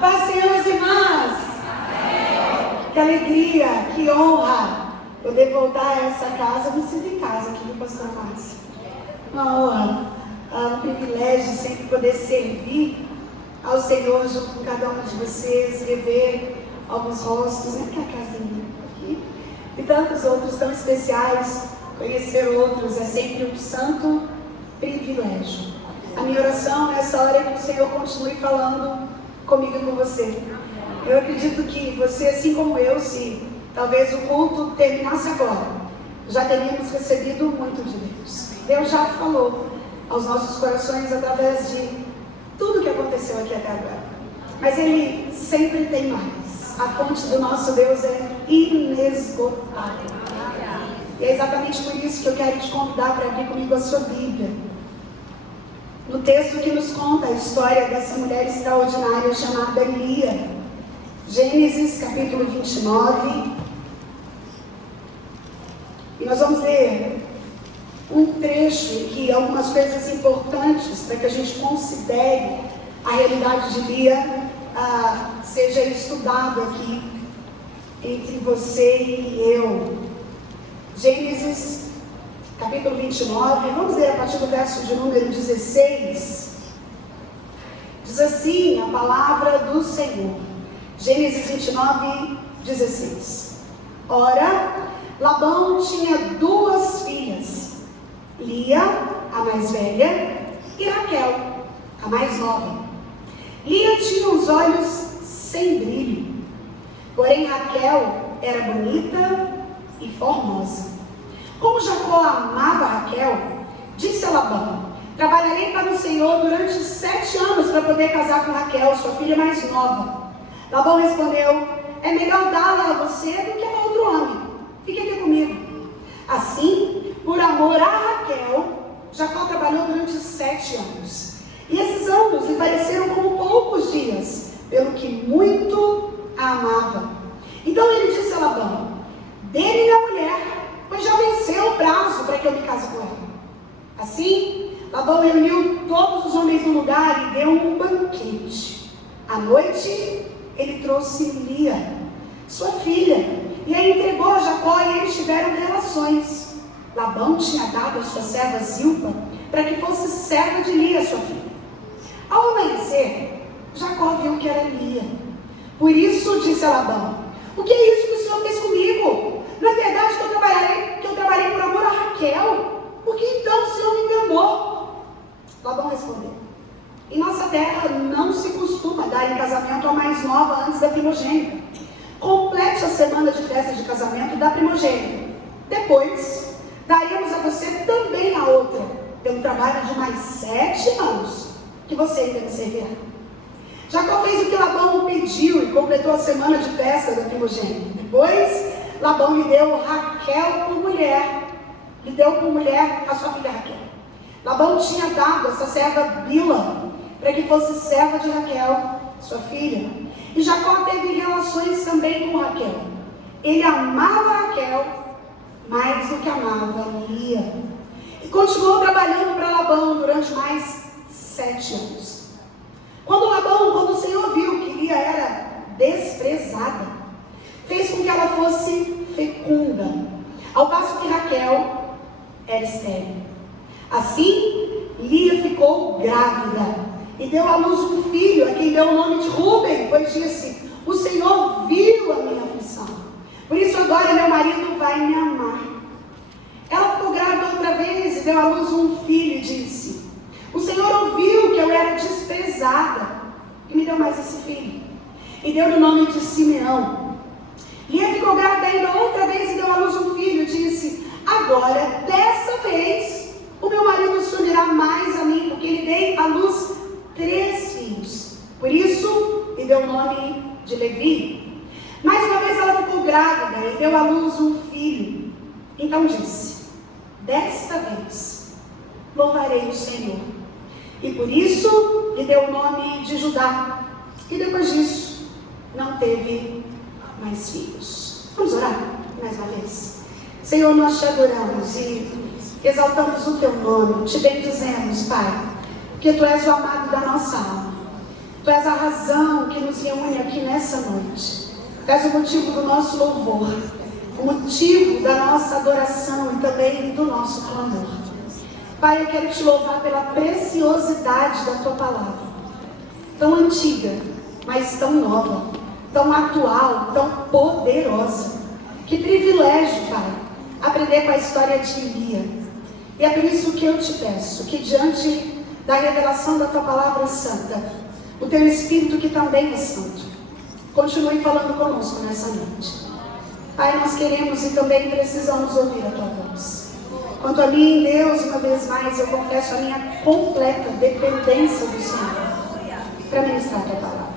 paz, senhores e irmãs. Amém. Que alegria, que honra poder voltar a essa casa. Eu me sinto em casa aqui, pastor Márcio. Uma honra, um privilégio sempre poder servir ao Senhor junto com cada um de vocês, rever alguns rostos, né? Que a casinha aqui. E tantos outros tão especiais. Conhecer outros é sempre um santo privilégio. A minha oração nessa hora é que o Senhor continue falando comigo e com você. Eu acredito que você, assim como eu, se talvez o culto terminasse agora, já teríamos recebido muito de Deus. Deus já falou aos nossos corações através de tudo que aconteceu aqui até agora. Mas Ele sempre tem mais. A fonte do nosso Deus é inesgotável. E é exatamente por isso que eu quero te convidar para abrir comigo a sua Bíblia. No texto que nos conta a história dessa mulher extraordinária chamada Lia. Gênesis capítulo 29. E nós vamos ler um trecho em que algumas coisas importantes para que a gente considere a realidade de Lia seja estudado aqui entre você e eu. Gênesis capítulo 29, vamos ler a partir do verso de número 16. Diz assim a palavra do Senhor. Gênesis 29, 16. Ora, Labão tinha duas filhas, Lia, a mais velha, e Raquel, a mais nova. Lia tinha os olhos sem brilho, porém Raquel era bonita e formosa. Como Jacó amava Raquel, disse a Labão: trabalharei para o Senhor durante 7 anos para poder casar com Raquel, sua filha mais nova. Labão respondeu: é melhor dá-la a você do que a outro homem. Fique aqui comigo. Assim, por amor a Raquel, Jacó trabalhou durante 7 anos. E esses anos lhe pareceram como poucos dias, pelo que muito a amava. Então ele disse a Labão: dê-me minha mulher, pois já venceu o prazo para que eu me case com ela. Assim, Labão reuniu todos os homens no lugar e deu um banquete. À noite, ele trouxe Lia, sua filha, e a entregou a Jacó e eles tiveram relações. Labão tinha dado a sua serva Zilpa para que fosse serva de Lia, sua filha. Ao amanhecer, Jacó viu que era Lia. Por isso disse a Labão: o que é isso que o Senhor fez comigo? Não é verdade que eu trabalhei por amor a Raquel? Por que então o Senhor me enganou? Labão respondeu: em nossa terra não se costuma dar em casamento a mais nova antes da primogênita. Complete a semana de festa de casamento da primogênita. Depois, daremos a você também a outra, pelo trabalho de mais 7 anos que você ainda me servirá. Jacó fez o que Labão pediu e completou a semana de festa da primogênita. Depois, Labão lhe deu Raquel por mulher. Lhe deu por mulher a sua filha Raquel. Labão tinha dado essa serva Bila para que fosse serva de Raquel, sua filha. E Jacó teve relações também com Raquel. Ele amava Raquel mais do que amava Lia. E continuou trabalhando para Labão durante mais 7 anos. Quando o Senhor viu que Lia era desprezada, fez com que ela fosse fecunda, ao passo que Raquel era estéril. Assim, Lia ficou grávida e deu à luz um filho, a quem deu o nome de Rúben, pois disse: o Senhor viu a minha aflição, por isso agora meu marido vai me amar. Ela ficou grávida outra vez e deu à luz um filho e disse: o Senhor ouviu que eu era desprezada e me deu mais esse filho. E deu o nome de Simeão. Lia ficou grávida ainda outra vez e deu à luz um filho e disse: agora, dessa vez, o meu marido se unirá mais a mim, porque lhe dei à luz 3 filhos. Por isso, lhe deu o nome de Levi. Mais uma vez ela ficou grávida e deu à luz um filho. Então disse: desta vez, louvarei o Senhor. E por isso, lhe deu o nome de Judá. E depois disso, não teve mais filhos. Vamos orar mais uma vez. Senhor, nós te adoramos e exaltamos o teu nome, te bendizemos, Pai, porque tu és o amado da nossa alma. Tu és a razão que nos reúne aqui nessa noite. Tu és o motivo do nosso louvor, o motivo da nossa adoração e também do nosso clamor. Pai, eu quero te louvar pela preciosidade da tua palavra, tão antiga, mas tão nova, tão atual, tão poderosa. Que privilégio, Pai, aprender com a história de Elia. E é por isso que eu te peço, que diante da revelação da tua palavra santa, o teu Espírito, que também é santo, continue falando conosco nessa noite. Pai, nós queremos e também precisamos ouvir a tua voz. Quanto a mim, Deus, uma vez mais, eu confesso a minha completa dependência do Senhor para ministrar a tua palavra.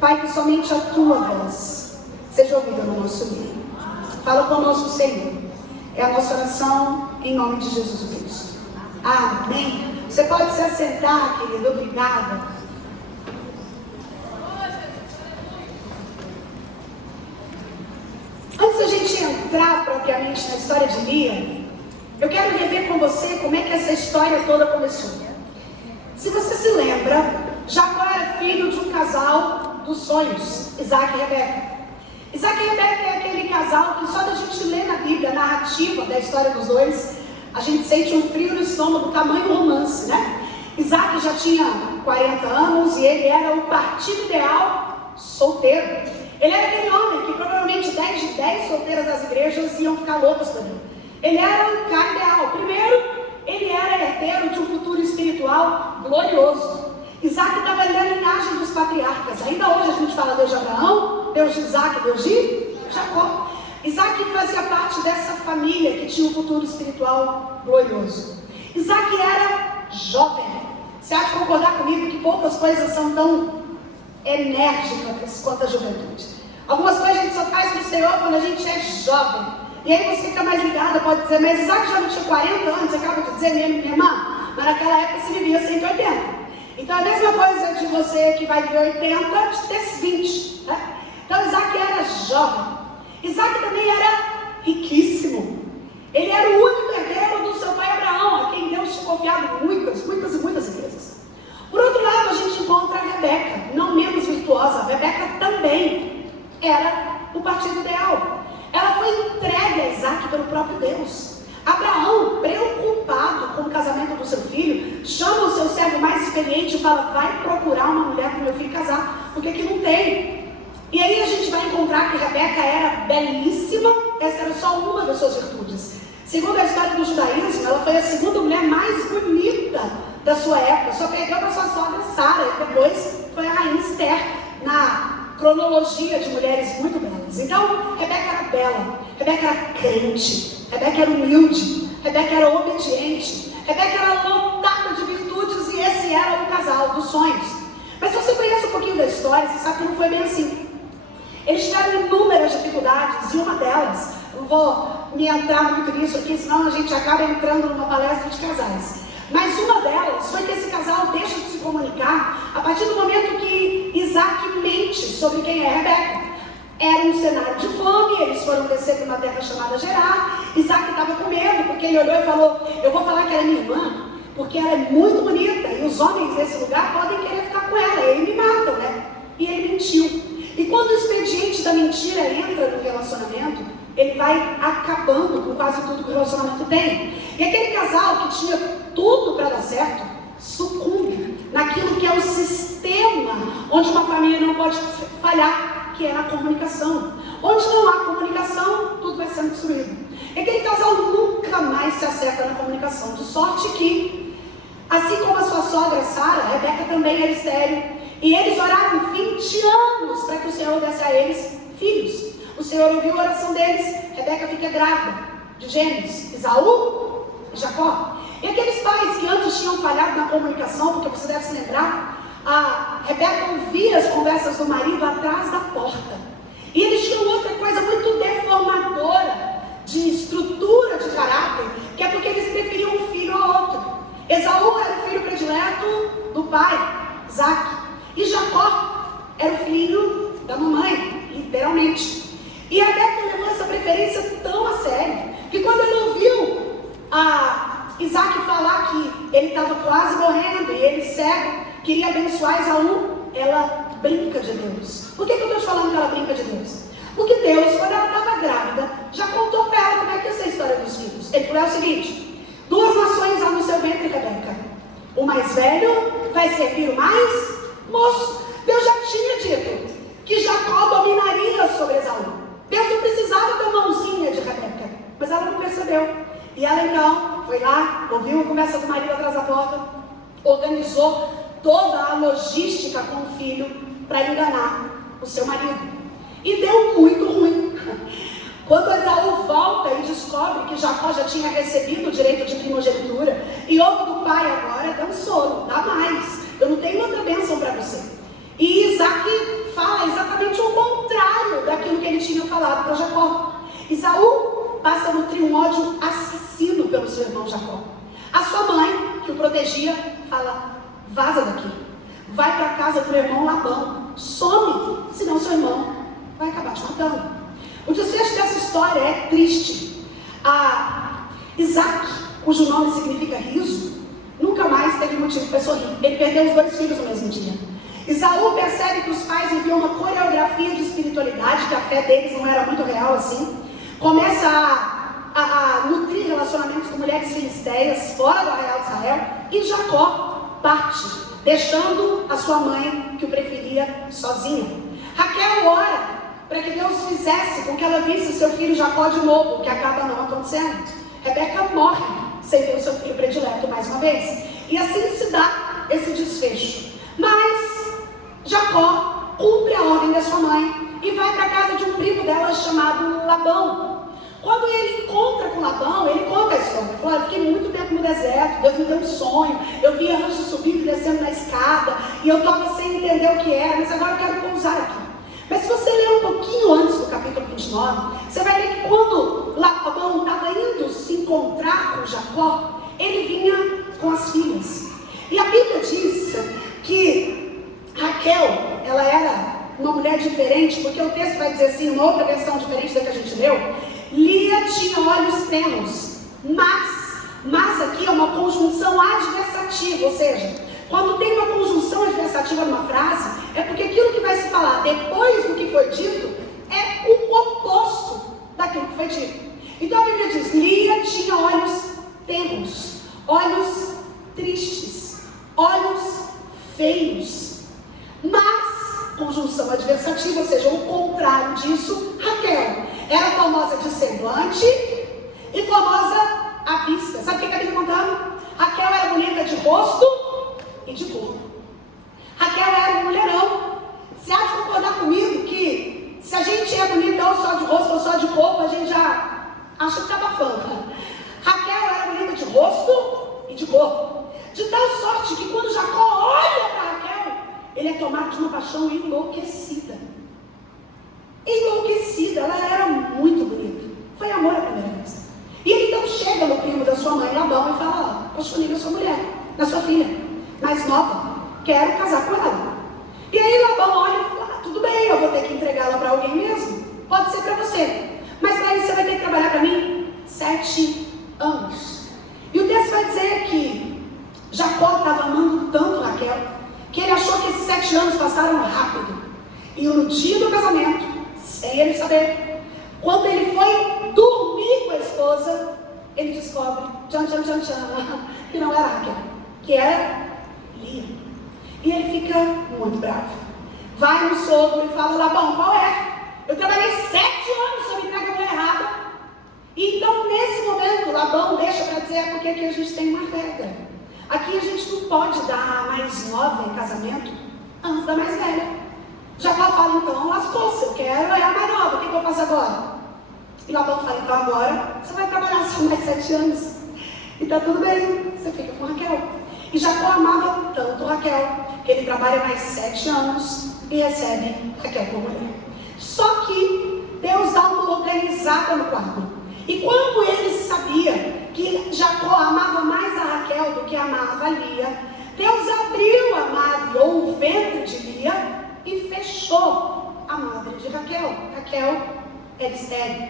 Pai, que somente a tua voz seja ouvida no nosso meio. Fala conosco, Senhor. É a nossa oração em nome de Jesus Cristo. Amém. Você pode se assentar, querido. Obrigada. Antes da gente entrar propriamente na história de Lia, eu quero rever com você como é que essa história toda começou. Se você se lembra, Jacó era filho de um casal dos sonhos, Isaac e Rebeca. Isaac e Rebeca é aquele casal que só da gente ler na Bíblia a narrativa da história dos dois, a gente sente um frio no estômago, tamanho romance, né? Isaac já tinha 40 anos e ele era o partido ideal solteiro. Ele era aquele homem que provavelmente 10 de 10 solteiras das igrejas iam ficar loucas por ele. Ele era o cara ideal. Primeiro, ele era herdeiro de um futuro espiritual glorioso. Isaac estava ali na linhagem dos patriarcas. Ainda hoje a gente fala Deus de Abraão, Deus de Isaac, Deus de Jacó. Isaac fazia parte dessa família que tinha um futuro espiritual glorioso. Isaac era jovem. Você há de concordar comigo que poucas coisas são tão enérgicas quanto a juventude. Algumas coisas a gente só faz no Senhor quando a gente é jovem. E aí você fica mais ligada, pode dizer, mas Isaac já não tinha 40 anos, você acaba de dizer mesmo, minha irmã, mas naquela época se vivia 180. Então é a mesma coisa de você que vai viver 80, de ter 20. Né? Então Isaac era jovem. Isaac também era riquíssimo. Ele era o único herdeiro do seu pai Abraão, a quem Deus tinha confiado muitas empresas. Por outro lado, a gente encontra a Rebeca, não menos virtuosa. A Rebeca também era o partido ideal. Ela foi entregue a Isaac pelo próprio Deus. Abraão, preocupado com o casamento do seu filho, chama o seu servo mais experiente e fala, vai procurar uma mulher para o meu filho casar, porque aqui não tem. E aí a gente vai encontrar que Rebeca era belíssima, essa era só uma das suas virtudes. Segundo a história do judaísmo, ela foi a segunda mulher mais bonita da sua época, só perdeu para sua sogra Sara, e depois foi a rainha Esther, na cronologia de mulheres muito belas. Então, Rebeca era bela, Rebeca era crente, Rebeca era humilde, Rebeca era obediente, Rebeca era lotada de virtudes e esse era o casal dos sonhos. Mas se você conhece um pouquinho da história, você sabe que não foi bem assim. Eles tiveram inúmeras dificuldades e uma delas, não vou me entrar muito nisso aqui, senão a gente acaba entrando numa palestra de casais. Mas uma delas foi que esse casal deixa de se comunicar a partir do momento que Isaac mente sobre quem é Rebeca. Era um cenário de fome, eles foram descer para uma terra chamada Gerar. Isaac estava com medo, porque ele olhou e falou, eu vou falar que ela é minha irmã, porque ela é muito bonita, e os homens desse lugar podem querer ficar com ela, e eles me matam, né? E ele mentiu. E quando o expediente da mentira entra no relacionamento, ele vai acabando com quase tudo que o relacionamento tem. E aquele casal que tinha tudo para dar certo, sucumbe naquilo que é o sistema onde uma família não pode falhar, que é na comunicação. Onde não há comunicação, tudo vai sendo destruído. E aquele casal nunca mais se acerta na comunicação, de sorte que, assim como a sua sogra Sara, Rebeca também era estéril, e eles oraram 20 anos para que o Senhor desse a eles filhos. O Senhor ouviu a oração deles, Rebeca fica grávida de gêmeos, Esaú e Jacó. E aqueles pais que antes tinham falhado na comunicação, porque você deve se lembrar, a Rebeca ouvia as conversas do marido atrás da porta. E eles tinham outra coisa muito deformadora de estrutura de caráter, que é porque eles preferiam um filho ao outro. Esaú era o filho predileto do pai, Isaac. E Jacó era o filho da mamãe, literalmente. E a Rebeca levou essa preferência tão a sério, que quando ele ouviu a Isaac falar que ele estava quase morrendo, e ele cego, queria abençoar Esaú, ela brinca de Deus. Por que eu estou te falando que ela brinca de Deus? Porque Deus, quando ela estava grávida, já contou para ela como é que ia ser a história dos filhos. Ele falou o seguinte: 2 nações há no seu ventre, Rebeca. O mais velho vai servir o mais moço. Deus já tinha dito que Jacó dominaria sobre Esaú. Deus não precisava da mãozinha de Rebeca, mas ela não percebeu. E ela então foi lá, ouviu a conversa do marido atrás da porta, organizou toda a logística com o filho para enganar o seu marido. E deu muito ruim. Quando Esaú volta e descobre que Jacó já tinha recebido o direito de primogenitura e ouve do pai agora, dá um solo, dá mais. Eu não tenho outra bênção para você. E Isaac fala exatamente o contrário daquilo que ele tinha falado para Jacó. Esaú passa a nutrir um ódio assassino pelo seu irmão Jacó. A sua mãe, que o protegia, fala: vaza daqui, vai para a casa do irmão Labão, some, senão seu irmão vai acabar te matando. O desfecho dessa história é triste. Isaac, cujo nome significa riso, nunca mais teve motivo para sorrir. Ele perdeu os 2 filhos no mesmo dia. Esaú percebe que os pais enviam uma coreografia de espiritualidade, que a fé deles não era muito real assim. Começa a nutrir relacionamentos com mulheres filisteias fora do arraial de Israel. E Jacó parte, deixando a sua mãe, que o preferia, sozinha. Raquel ora para que Deus fizesse com que ela visse seu filho Jacó de novo, o que acaba não acontecendo. Rebeca morre sem ver o seu filho predileto mais uma vez. E assim se dá esse desfecho. Mas Jacó cumpre a ordem da sua mãe e vai para a casa de um primo dela chamado Labão. Quando ele encontra com Labão, ele conta a história. Ele falou: eu fiquei muito tempo no deserto, Deus me deu um sonho, eu via anjos subindo e descendo na escada, e eu estava sem entender o que era, mas agora eu quero pousar aqui. Mas se você ler um pouquinho antes do capítulo 29, você vai ver que quando Labão estava indo se encontrar com Jacó, ele vinha com as filhas. E a Bíblia diz que Raquel, ela era uma mulher diferente, porque o texto vai dizer assim, uma outra versão diferente da que a gente leu: Lia tinha olhos tenos, mas aqui é uma conjunção adversativa, ou seja, quando tem uma conjunção adversativa numa frase, é porque aquilo que vai se falar depois do que foi dito é o oposto daquilo que foi dito. Então a Bíblia diz: Lia tinha olhos tenos, olhos tristes, olhos feios, mas conjunção adversativa, ou seja, o contrário disso, Raquel era famosa de semblante e famosa à vista. Sabe o que a Bíblia está contando? Raquel era bonita de rosto e de corpo. Raquel era um mulherão. Você acha de concordar comigo que se a gente é bonita ou só de rosto ou só de corpo, a gente já acha que está abafando? Raquel era bonita de rosto e de corpo, de tal sorte que quando Jacó olha para Raquel, ele é tomado de uma paixão enlouquecida. Enlouquecida, ela era muito bonita. Foi amor à primeira vez. E ele então chega no primo da sua mãe, Labão, e fala: apaixonei na sua mulher, na sua filha mais nova, quero casar com ela. E aí Labão olha e fala: tudo bem, eu vou ter que entregá-la para alguém mesmo, pode ser para você, mas para isso você vai ter que trabalhar para mim 7 anos. E o texto vai dizer que Jacó estava amando tanto Raquel, que ele achou que esses 7 anos passaram rápido. E no dia do casamento, sem ele saber, quando ele foi dormir com a esposa, ele descobre, que não era Raquel, que era Lia. E ele fica muito bravo. Vai no sogro e fala: Labão, qual é? Eu trabalhei 7 anos sobre entrega a mulher errada. E então, nesse momento, Labão deixa para dizer: porque aqui a gente tem uma regra. Aqui a gente não pode dar a mais nova em casamento antes da mais velha. Jacó fala: então, lascou-se, eu quero a mais nova, o que eu faço agora? E Labão fala: então agora você vai trabalhar só mais 7 anos. E tá tudo bem, você fica com Raquel. E Jacó amava tanto Raquel, que ele trabalha mais 7 anos e recebe Raquel como mulher. Só que Deus dá uma organizada no quadro. E como ele sabia que Jacó amava mais a Raquel do que amava a Lia, Deus abriu a madre ou o ventre de Lia e fechou a madre de Raquel. Raquel era estéril.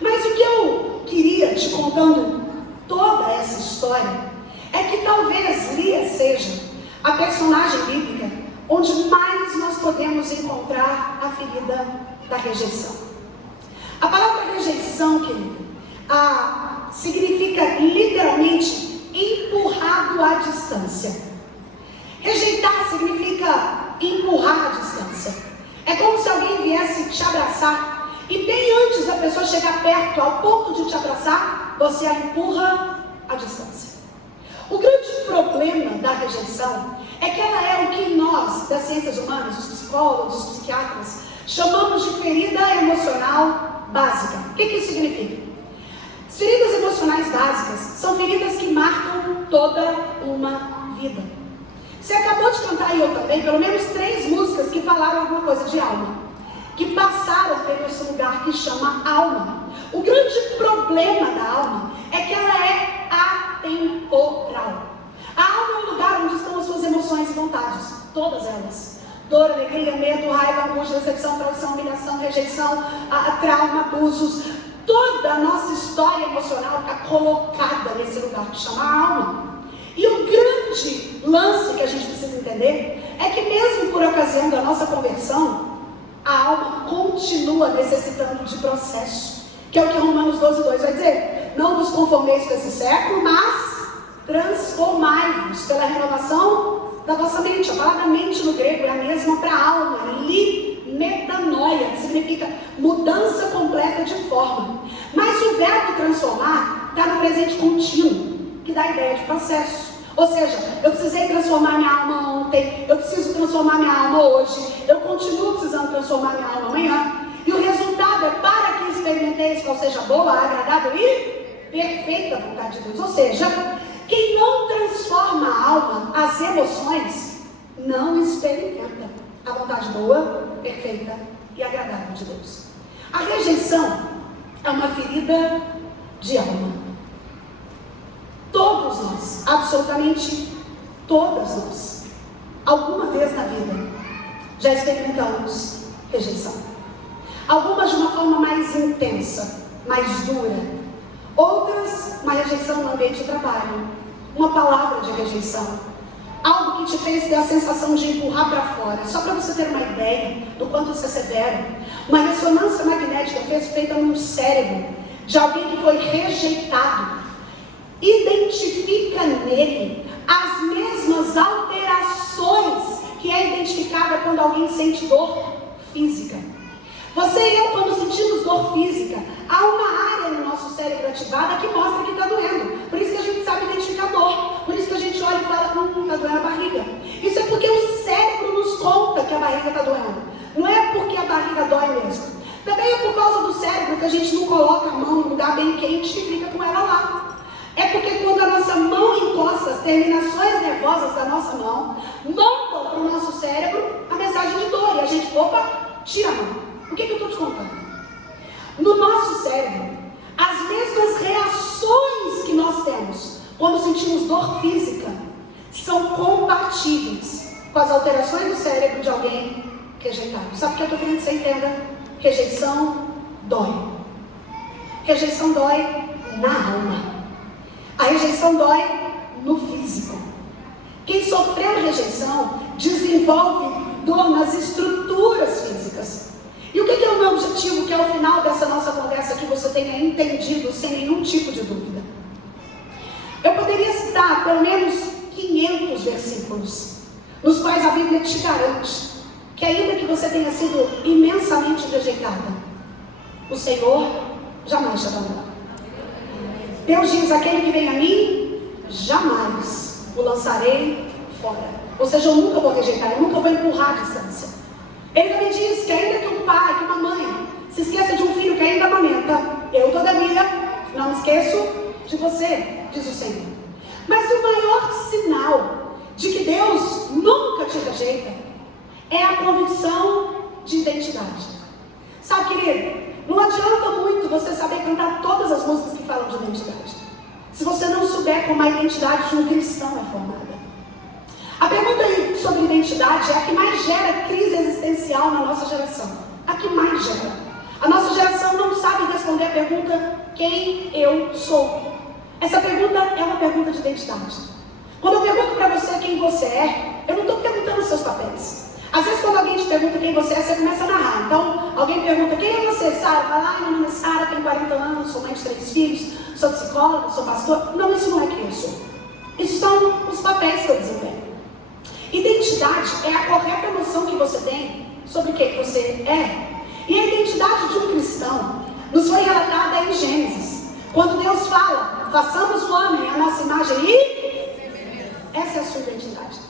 Mas o que eu queria, te contando toda essa história, é que talvez Lia seja a personagem bíblica onde mais nós podemos encontrar a ferida da rejeição. A palavra rejeição, querido, significa literalmente empurrado à distância. Rejeitar significa empurrar à distância. É como se alguém viesse te abraçar e bem antes da pessoa chegar perto, ao ponto de te abraçar, você a empurra à distância. O grande problema da rejeição é que ela é o que nós, das ciências humanas, os psicólogos, os psiquiatras, chamamos de ferida emocional básica. O que isso significa? As feridas emocionais básicas são feridas que marcam toda uma vida. Você acabou de cantar, e eu também, pelo menos 3 músicas que falaram alguma coisa de alma, que passaram por esse lugar que chama alma. O grande problema da alma é que ela é atemporal. A alma é o lugar onde estão as suas emoções e vontades, todas elas. Dor, alegria, medo, raiva, angústia, decepção, traição, humilhação, rejeição, trauma, abusos. Toda a nossa história emocional está colocada nesse lugar que chama alma. E o grande lance que a gente precisa entender é que mesmo por ocasião da nossa conversão, a alma continua necessitando de processo, que é o que Romanos 12:2 vai dizer: não vos conformeis com esse século, mas transformai-vos pela renovação da vossa mente. A palavra mente no grego é a mesma para alma, metanoia, que significa mudança completa de forma. Mas o verbo transformar está no presente contínuo, que dá a ideia de processo. Ou seja, eu precisei transformar minha alma ontem, eu preciso transformar minha alma hoje, eu continuo precisando transformar minha alma amanhã. E o resultado é: para que experimenteis qual seja boa, agradável e perfeita vontade de Deus. Ou seja, quem não transforma a alma, as emoções, não experimenta a vontade boa, perfeita e agradável de Deus. A rejeição é uma ferida de alma. Todos nós, absolutamente todas nós, alguma vez na vida, já experimentamos rejeição. Algumas de uma forma mais intensa, mais dura. Outras, uma rejeição no ambiente de trabalho. Uma palavra de rejeição. Algo que te fez ter a sensação de empurrar para fora. Só para você ter uma ideia do quanto isso é severo. Uma ressonância magnética feita no cérebro de alguém que foi rejeitado identifica nele as mesmas alterações que é identificada quando alguém sente dor física. Você e eu, quando sentimos dor física, há uma área no nosso cérebro ativada que mostra que está doendo. Por isso que a gente sabe identificar dor. Por isso que a gente olha e fala: está doendo a barriga. Isso é porque o cérebro nos conta que a barriga está doendo. Não é porque a barriga dói mesmo. Também é por causa do cérebro que a gente não coloca a mão num lugar bem quente e fica com ela lá. É porque quando a nossa mão encosta, as terminações nervosas da nossa mão mandam para o nosso cérebro a mensagem de dor. E a gente, tira a mão. O que eu estou te contando? No nosso cérebro, as mesmas reações que nós temos quando sentimos dor física são compatíveis com as alterações do cérebro de alguém rejeitado. Sabe o que eu estou querendo que você entenda? Rejeição dói. Rejeição dói na alma. A rejeição dói no físico. Quem sofreu rejeição desenvolve dor nas estruturas físicas. E o que é o meu objetivo, que é o final dessa nossa conversa, que você tenha entendido sem nenhum tipo de dúvida? Eu poderia citar pelo menos 500 versículos, nos quais a Bíblia te garante que ainda que você tenha sido imensamente rejeitada, o Senhor jamais te abandona. Deus diz: aquele que vem a mim, jamais o lançarei fora. Ou seja, eu nunca vou rejeitar, eu nunca vou empurrar a distância. Ele também diz que ainda que um pai, que uma mãe se esqueça de um filho que ainda amamenta, eu todavia não me esqueço de você, diz o Senhor. Mas o maior sinal de que Deus nunca te rejeita é a convicção de identidade. Sabe, querido, não adianta muito você saber cantar todas as músicas que falam de identidade, se você não souber como a identidade de um cristão é formada. A pergunta sobre identidade é a que mais gera crise existencial na nossa geração. A que mais gera. A nossa geração não sabe responder a pergunta: quem eu sou? Essa pergunta é uma pergunta de identidade. Quando eu pergunto para você quem você é, eu não estou perguntando os seus papéis. Às vezes quando alguém te pergunta quem você é, você começa a narrar. Então, alguém pergunta, quem é você? Sara? Fala, meu nome é Sara, tenho 40 anos, sou mãe de 3 filhos, sou psicóloga, sou pastor. Não, isso não é quem eu sou. Isso são os papéis que eu desempenho. Identidade é a correta noção que você tem sobre o que você é. E a identidade de um cristão nos foi relatada em Gênesis. Quando Deus fala, façamos o homem a nossa imagem e essa é a sua identidade.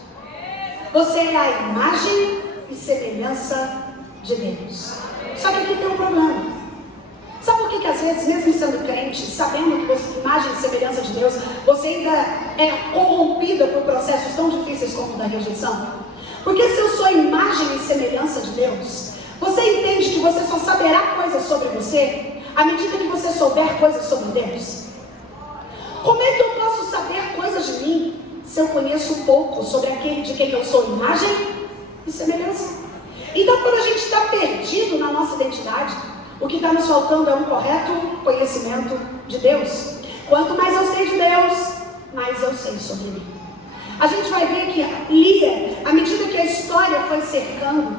Você é a imagem e semelhança de Deus. Só que aqui tem um problema. Sabe por que às vezes, mesmo sendo crente, sabendo que você é imagem e semelhança de Deus, você ainda é corrompida por processos tão difíceis como o da rejeição? Porque se eu sou imagem e semelhança de Deus, você entende que você só saberá coisas sobre você à medida que você souber coisas sobre Deus? Como é que eu posso saber coisas de mim se eu conheço um pouco sobre aquele de quem eu sou imagem e semelhança? Então, quando a gente está perdido na nossa identidade, o que está nos faltando é um correto conhecimento de Deus. Quanto mais eu sei de Deus, mais eu sei sobre mim. A gente vai ver que Lia, à medida que a história foi cercando,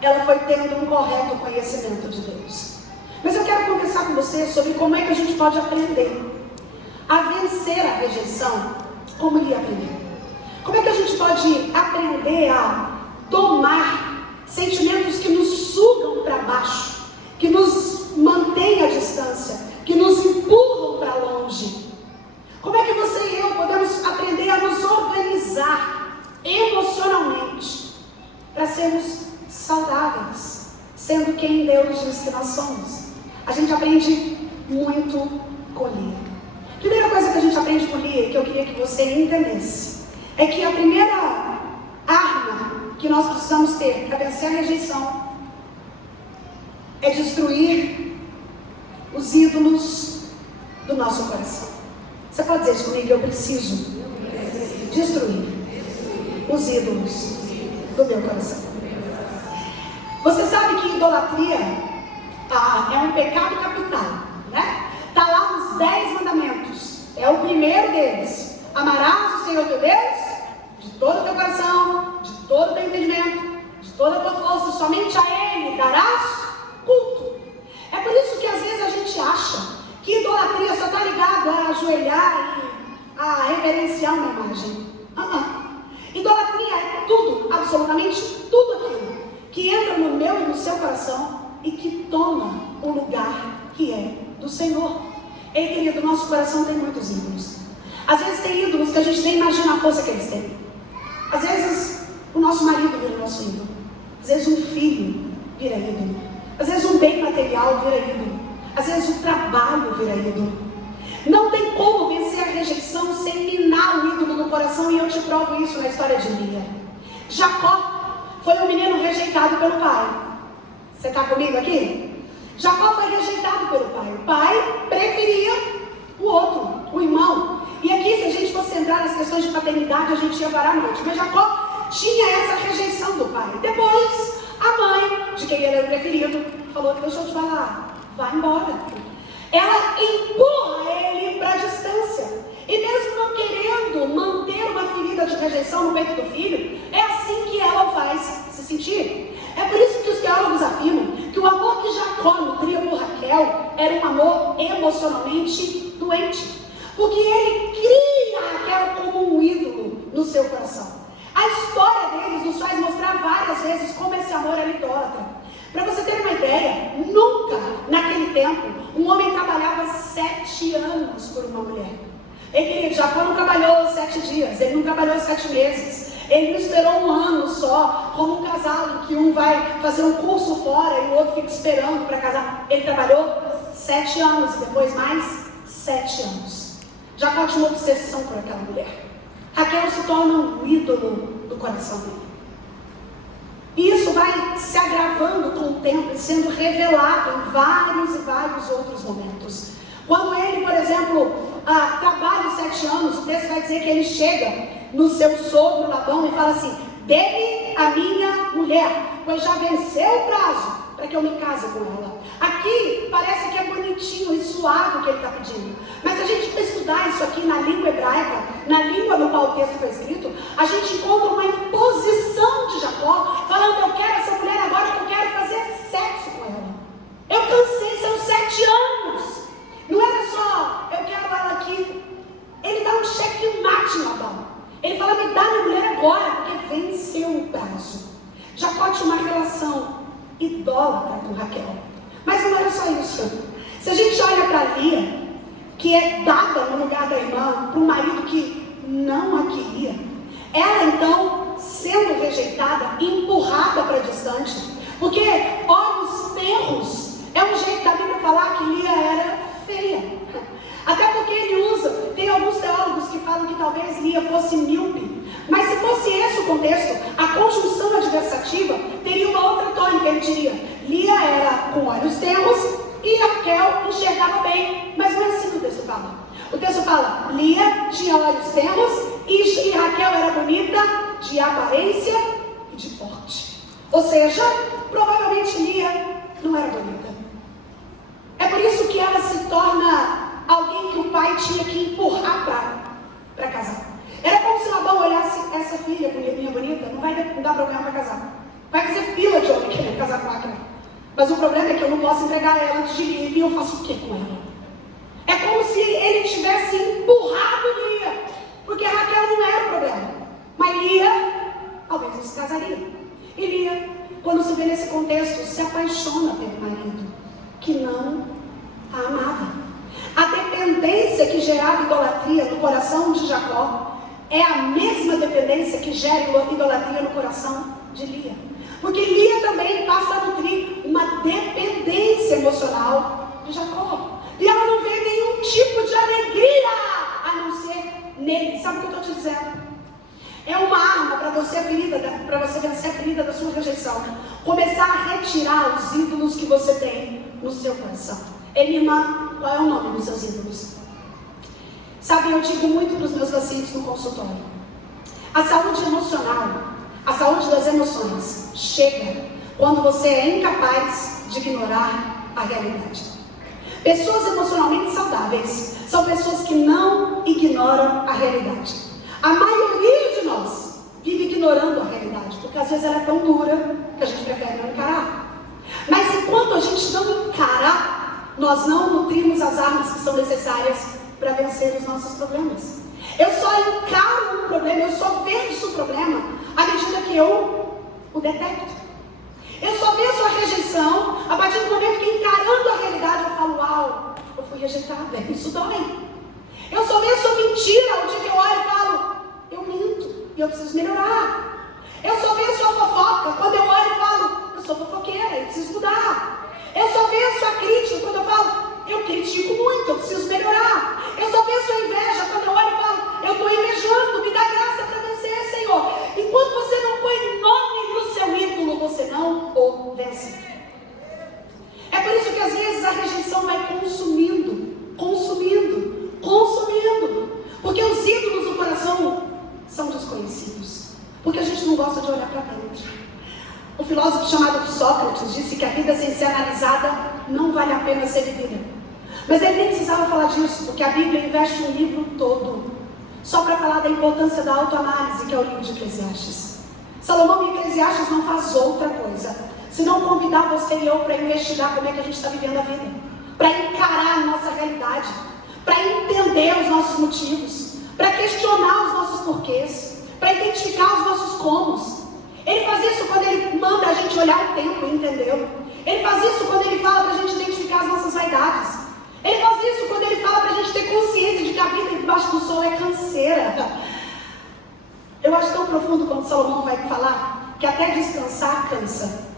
ela foi tendo um correto conhecimento de Deus. Mas eu quero conversar com você sobre como é que a gente pode aprender a vencer a rejeição, como Lia aprendeu. Como é que a gente pode aprender a domar sentimentos que nos sugam para baixo, que nos mantêm à distância, que nos empurram para longe? Como é que você e eu podemos aprender a nos organizar emocionalmente para sermos saudáveis, sendo quem Deus diz que nós somos? A gente aprende muito com Lia. A primeira coisa que a gente aprende com Lia, que eu queria que você entendesse, é que a primeira arma que nós precisamos ter para vencer a rejeição é destruir os ídolos do nosso coração. Você pode dizer isso comigo? Eu preciso destruir os ídolos do meu coração. Você sabe que idolatria é um pecado capital, né? Está lá nos 10 mandamentos. É o primeiro deles. Amarás o Senhor teu Deus de todo o teu coração, de todo o teu entendimento, de toda a tua força. Somente a Ele darás culto. É por isso que às vezes a gente acha que idolatria só está ligada a ajoelhar e a reverenciar uma imagem. Idolatria é tudo, absolutamente tudo aquilo que entra no meu e no seu coração e que toma o lugar que é do Senhor. Ei, querido, nosso coração tem muitos ídolos. Às vezes tem ídolos que a gente nem imagina a força que eles têm. Às vezes o nosso marido vira o nosso ídolo. Às vezes um filho vira ídolo. Às vezes um bem material vira ídolo. Às vezes o trabalho vira ídolo. Não tem como vencer a rejeição sem minar o ídolo no coração, e eu te provo isso na história de Lia. Jacó foi um menino rejeitado pelo pai. Você está comigo aqui? Jacó foi rejeitado pelo pai. O pai preferia o outro, o irmão. E aqui, se a gente fosse entrar nas questões de paternidade, a gente ia parar a noite. Mas Jacó tinha essa rejeição do pai. Depois, a mãe, de quem ele era o preferido, falou que deixa eu te falar, vai embora. Ela empurra ele para a distância. E mesmo não querendo manter uma ferida de rejeição no peito do filho, é assim que ela o faz se sentir. É por isso que os teólogos afirmam que o amor que Jacó nutria por Raquel era um amor emocionalmente doente. Porque ele cria Raquel como um ídolo no seu coração. A história deles nos faz mostrar várias vezes como esse amor era idólatra. Para você ter uma ideia, nunca naquele tempo um homem trabalhava 7 anos por uma mulher. Querido, Jacó não trabalhou 7 dias, ele não trabalhou 7 meses, ele não esperou 1 ano só, como um casal em que um vai fazer um curso fora e o outro fica esperando para casar. Ele trabalhou 7 anos e depois mais 7 anos. Jacó tinha uma obsessão por aquela mulher. Raquel se torna um ídolo do coração dele. E isso vai se agravando com o tempo e sendo revelado em vários e vários outros momentos. Quando ele, por exemplo, trabalha 7 anos, o texto vai dizer que ele chega no seu sogro Labão e fala assim: dê-me a minha mulher, pois já venceu o prazo para que eu me case com ela. Aqui parece que é bonitinho e suave o que ele está pedindo. Mas se a gente for estudar isso aqui na língua hebraica, na língua no qual o texto foi escrito, a gente encontra uma imposição de Jacó, falando: eu quero essa mulher agora, que eu quero fazer sexo com ela. Eu cansei, são 7 anos. Não era só, eu quero ela aqui. Ele dá um checkmate em Labão. Ele fala: me dá minha mulher agora, porque venceu o prazo. Jacó tinha uma relação idólatra com Raquel. Mas não era só isso. Se a gente olha para Lia, que é dada no lugar da irmã para um marido que não a queria, ela então, sendo rejeitada, empurrada para distante, porque olhos tenros é um jeito da Bíblia falar que Lia era feia. Até porque ele usa, tem alguns teólogos que falam que talvez Lia fosse míope, mas se fosse esse o contexto, a conjunção adversativa teria uma outra tônica. Ele diria: Lia era com olhos tenros e Raquel enxergava bem. Mas não é assim que o texto fala. O texto fala: Lia tinha olhos tenros e Raquel era bonita de aparência e de porte. Ou seja, provavelmente Lia não era bonita. É por isso que ela se torna alguém que o pai tinha que empurrar para casar. Era como se Labão olhasse: essa filha minha bonita, não vai dar problema para casar. Vai fazer fila de homem querendo casar com ela. Mas o problema é que eu não posso entregar ela antes de Lia, e eu faço o que com ela? É como se ele tivesse empurrado Lia, porque Raquel não era o problema. Mas Lia, talvez não se casaria. E Lia, quando se vê nesse contexto, se apaixona pelo marido, que não a amava. A dependência que gerava idolatria no coração de Jacó é a mesma dependência que gera idolatria no coração de Lia. Porque Lia também passa a nutrir uma dependência emocional de Jacó. E ela não vê nenhum tipo de alegria a não ser nele. Sabe o que eu estou te dizendo? É uma arma para você vencer a ferida da sua rejeição. Começar a retirar os ídolos que você tem no seu coração. Ei, minha irmã, qual é o nome dos seus ídolos? Sabe, eu digo muito para os meus pacientes no consultório: a saúde emocional, a saúde das emoções, chega quando você é incapaz de ignorar a realidade. Pessoas emocionalmente saudáveis são pessoas que não ignoram a realidade. A maioria de nós vive ignorando a realidade, porque às vezes ela é tão dura que a gente prefere não encarar. Mas enquanto a gente não encara, nós não nutrimos as armas que são necessárias para vencer os nossos problemas. Eu só encaro um problema, eu só venço o problema à medida que eu o detecto. Eu só venço a rejeição a partir do momento que, encarando a realidade, eu falo: uau, eu fui rejeitada, isso dói. Eu só venço a mentira o dia que eu olho e falo: eu minto e eu preciso melhorar. Eu só venço a fofoca quando eu olho e falo: eu sou fofoqueira e preciso mudar. Eu só venço a crítica quando eu falo: eu critico muito, eu preciso melhorar. Eu só venço a inveja quando eu olho e falo: eu estou invejando, me dá graça para vencer, Senhor. Enquanto você não põe nome no seu ídolo, você não o vence. É por isso que às vezes a rejeição vai consumindo. Porque os ídolos do coração são desconhecidos. Porque a gente não gosta de olhar para dentro. Um filósofo chamado Sócrates disse que a vida sem ser analisada não vale a pena ser vivida. Mas ele nem precisava falar disso, porque a Bíblia investe um livro todo só para falar da importância da autoanálise, que é o livro de Eclesiastes. Salomão em Eclesiastes não faz outra coisa senão convidar você e eu para investigar como é que a gente está vivendo a vida, para encarar a nossa realidade, para entender os nossos motivos, para questionar os nossos porquês, para identificar os nossos comos. Ele faz isso quando ele manda a gente olhar o tempo e entendê-lo. Ele faz isso quando ele fala para a gente identificar as nossas vaidades. Ele faz isso quando ele fala para a gente ter consciência de que a vida debaixo do sol é canseira. Eu acho tão profundo quando Salomão vai falar que até descansar cansa.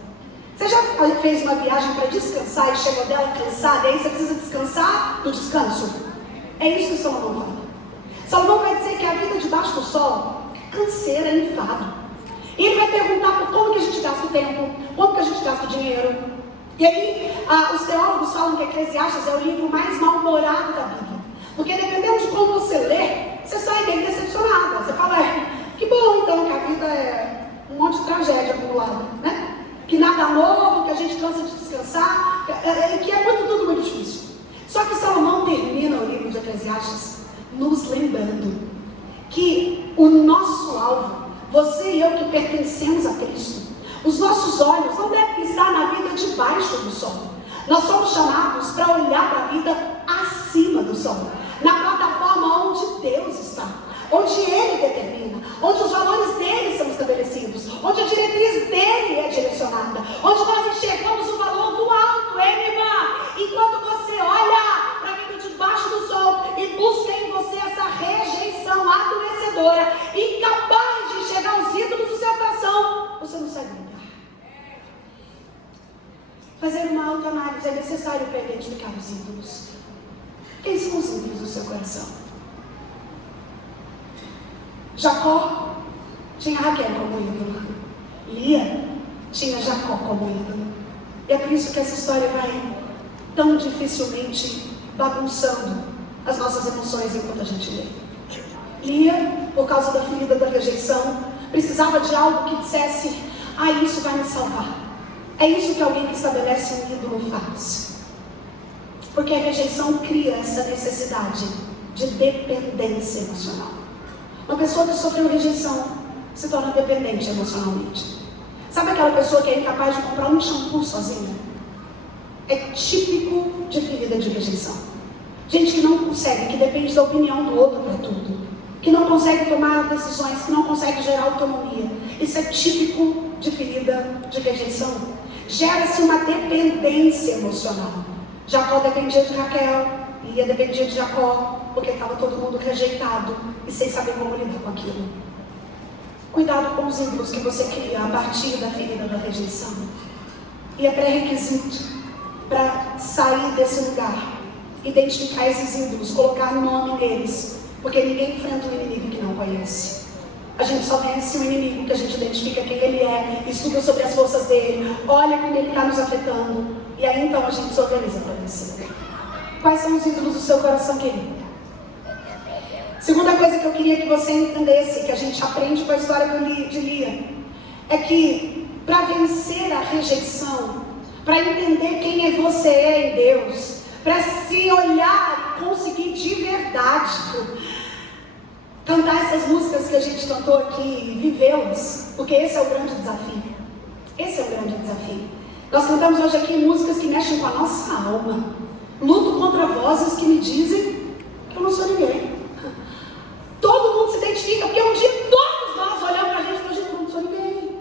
Você já fez uma viagem para descansar e chegou dela cansada, e aí você precisa descansar do descanso? É isso que Salomão fala. Salomão vai dizer que a vida debaixo do sol é canseira, é enfado. E ele vai perguntar por como que a gente gasta o tempo, como que a gente gasta o dinheiro. E aí, os teólogos falam que Eclesiastes é o livro mais mal-humorado da Bíblia. Porque dependendo de como você lê, você sai bem decepcionada. Você fala: que bom então que a vida é um monte de tragédia acumulada, né? Que nada novo, que a gente cansa de descansar, que é tudo muito difícil. Só que Salomão termina o livro de Eclesiastes nos lembrando que O nosso alvo, você e eu que pertencemos a Cristo, os nossos olhos não devem estar na vida debaixo do sol. Nós somos chamados para olhar para a vida acima do sol, na plataforma onde Deus está, onde Ele determina, onde os valores dele são estabelecidos, onde a diretriz dele é direcionada, onde nós enxergamos o valor do alto, minha irmã. Enquanto você olha para a vida debaixo do sol e busca em você essa rejeição adoecedora, incapaz de enxergar os ídolos do seu coração, você não sai do lugar. Fazer uma autoanálise é necessário para identificar os ídolos. Quem são os ídolos do seu coração? Jacó tinha Raquel como ídolo. Lia tinha Jacó como ídolo. E é por isso que essa história vai tão dificilmente bagunçando as nossas emoções enquanto a gente lê. Lia, por causa da ferida da rejeição, precisava de algo que dissesse: isso vai me salvar. É isso que alguém que estabelece um ídolo faz. Porque a rejeição cria essa necessidade de dependência emocional. Uma pessoa que sofreu rejeição se torna dependente emocionalmente. Sabe aquela pessoa que é incapaz de comprar um shampoo sozinha? É típico de ferida de rejeição. Gente que não consegue, que depende da opinião do outro para tudo, que não consegue tomar decisões, que não consegue gerar autonomia. Isso é típico de ferida de rejeição. Gera-se uma dependência emocional. Jacó dependia de Raquel, Lia dependia de Jacó, porque estava todo mundo rejeitado e sem saber como lidar com aquilo. Cuidado com os ídolos que você cria a partir da ferida da rejeição. E é pré-requisito para sair desse lugar, identificar esses ídolos, colocar nome neles, porque ninguém enfrenta um inimigo que não conhece. A gente só vence um inimigo que a gente identifica quem ele é, estuda sobre as forças dele, olha como ele está nos afetando, e aí então a gente se organiza para vencer. Quais são os ídolos do seu coração, querido? Segunda coisa que eu queria que você entendesse, que a gente aprende com a história de Lia, é que para vencer a rejeição, para entender quem você é em Deus, para se olhar e conseguir de verdade cantar essas músicas que a gente cantou aqui e vivê-las, porque esse é o grande desafio. Esse é o grande desafio. Nós cantamos hoje aqui músicas que mexem com a nossa alma. Luto contra vozes que me dizem que eu não sou ninguém. Todo mundo se identifica, porque um dia todos nós olhamos pra gente e falamos: eu não sou ninguém.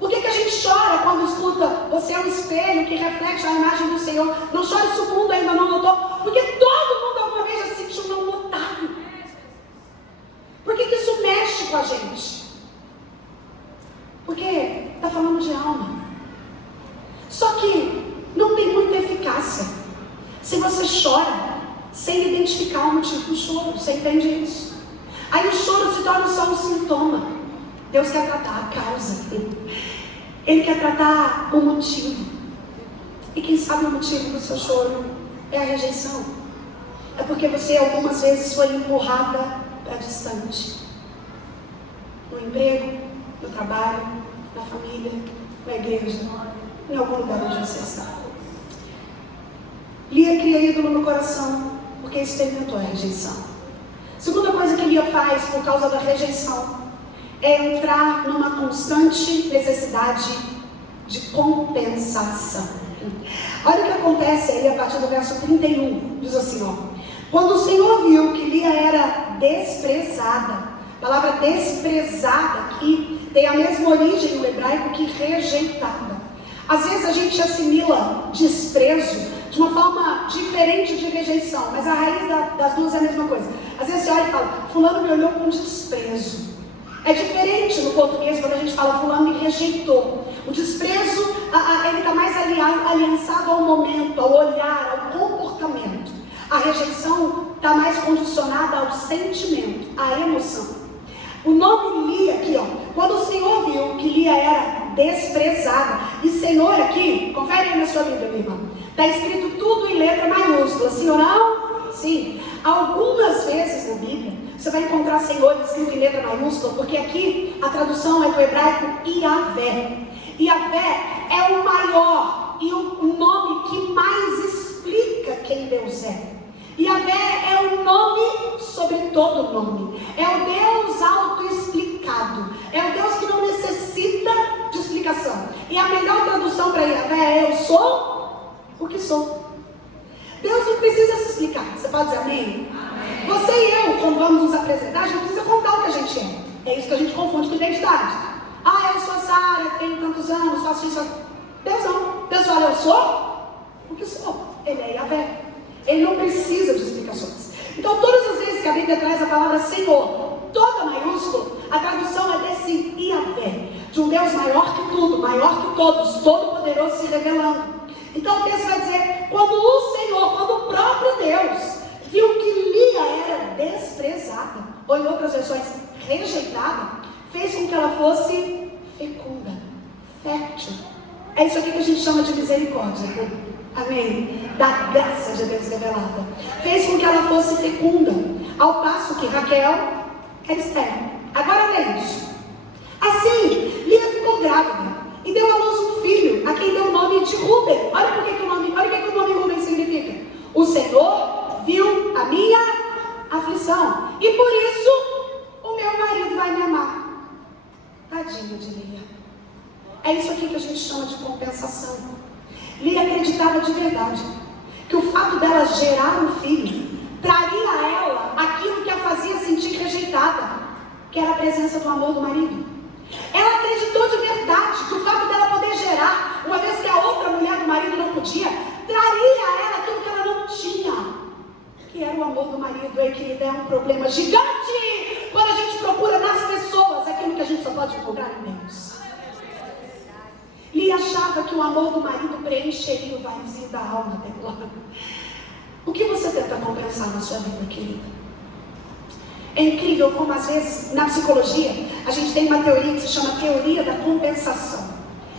Por que a gente chora quando escuta "você é um espelho que reflete a imagem do Senhor"? Não chora se o mundo ainda não notou, porque todo mundo alguma vez já se sentiu não notado. Por que isso mexe com a gente? Porque está falando de alma. Só que não tem muita eficácia se você chora sem identificar o motivo do choro. Você entende isso? Aí o choro se torna só um sintoma. Deus quer tratar a causa. Ele quer tratar o motivo. E quem sabe o motivo do seu choro é a rejeição. É porque você algumas vezes foi empurrada para distante. No emprego, no trabalho, na família, na igreja, em algum lugar onde você está. Lia cria ídolo no coração porque experimentou a rejeição. Segunda coisa que Lia faz por causa da rejeição é entrar numa constante necessidade de compensação. Olha o que acontece aí a partir do verso 31. Diz assim, quando o Senhor viu que Lia era desprezada, a palavra desprezada aqui tem a mesma origem no hebraico que rejeitada. Às vezes a gente assimila desprezo de uma forma diferente de rejeição, mas a raiz das duas é a mesma coisa. Às vezes você olha e fala: fulano me olhou com desprezo. É diferente no português quando a gente fala fulano me rejeitou. O desprezo, ele está mais aliançado ao momento, ao olhar, ao comportamento. A rejeição está mais condicionada ao sentimento, à emoção. O nome Lia aqui, quando o Senhor viu que Lia era desprezada, e Senhor aqui, confere aí na sua Bíblia, minha irmã, está escrito tudo em letra maiúscula, sim ou não? Sim. Algumas vezes na Bíblia, você vai encontrar Senhor escrito em letra maiúscula, porque aqui a tradução é do hebraico Iavé. Iavé é o maior e o nome que mais explica quem Deus é. Iavé é o nome sobre todo nome. É o Deus E a melhor tradução para Yahvé é: eu sou o que sou. Deus não precisa se explicar. Você pode dizer amém? Amém. Você e eu, quando vamos nos apresentar, a gente não precisa contar o que a gente é. É isso que a gente confunde com identidade. Eu sou Sara, tenho tantos anos, faço isso. Deus não. Deus fala: eu sou o que sou. Ele é Yahvé. Ele não precisa de explicações. Então, todas as vezes que a Bíblia traz a palavra Senhor, toda maiúsculo, a tradução é desse Yahvé, de um Deus maior que tudo, maior que todos, todo-poderoso se revelando. Então o texto vai dizer: quando o Senhor, quando o próprio Deus viu que Lia era desprezada, ou em outras versões, rejeitada, fez com que ela fosse fecunda, fértil. É isso aqui que a gente chama de misericórdia, amém? Da graça de Deus revelada. Fez com que ela fosse fecunda, ao passo que Raquel era estéril. Agora olha isso. Assim, Lia ficou grávida e deu à luz um filho, a quem deu o nome de Rúben. Olha o que o nome Rúben significa. O Senhor viu a minha aflição, e por isso o meu marido vai me amar. Tadinha de Lia. É isso aqui que a gente chama de compensação. Lia acreditava de verdade que o fato dela gerar um filho traria a ela aquilo que a fazia sentir rejeitada, que era a presença do amor do marido. Ela acreditou de verdade que o fato dela poder gerar, uma vez que a outra mulher do marido não podia, traria a ela aquilo que ela não tinha, que era o amor do marido. E querida, é um problema gigante quando a gente procura nas pessoas aquilo que a gente só pode encontrar em Deus. Lia achava que o amor do marido preencheria o vazio da alma dela. O que você tenta compensar na sua vida, querida? É incrível como às vezes na psicologia a gente tem uma teoria que se chama teoria da compensação.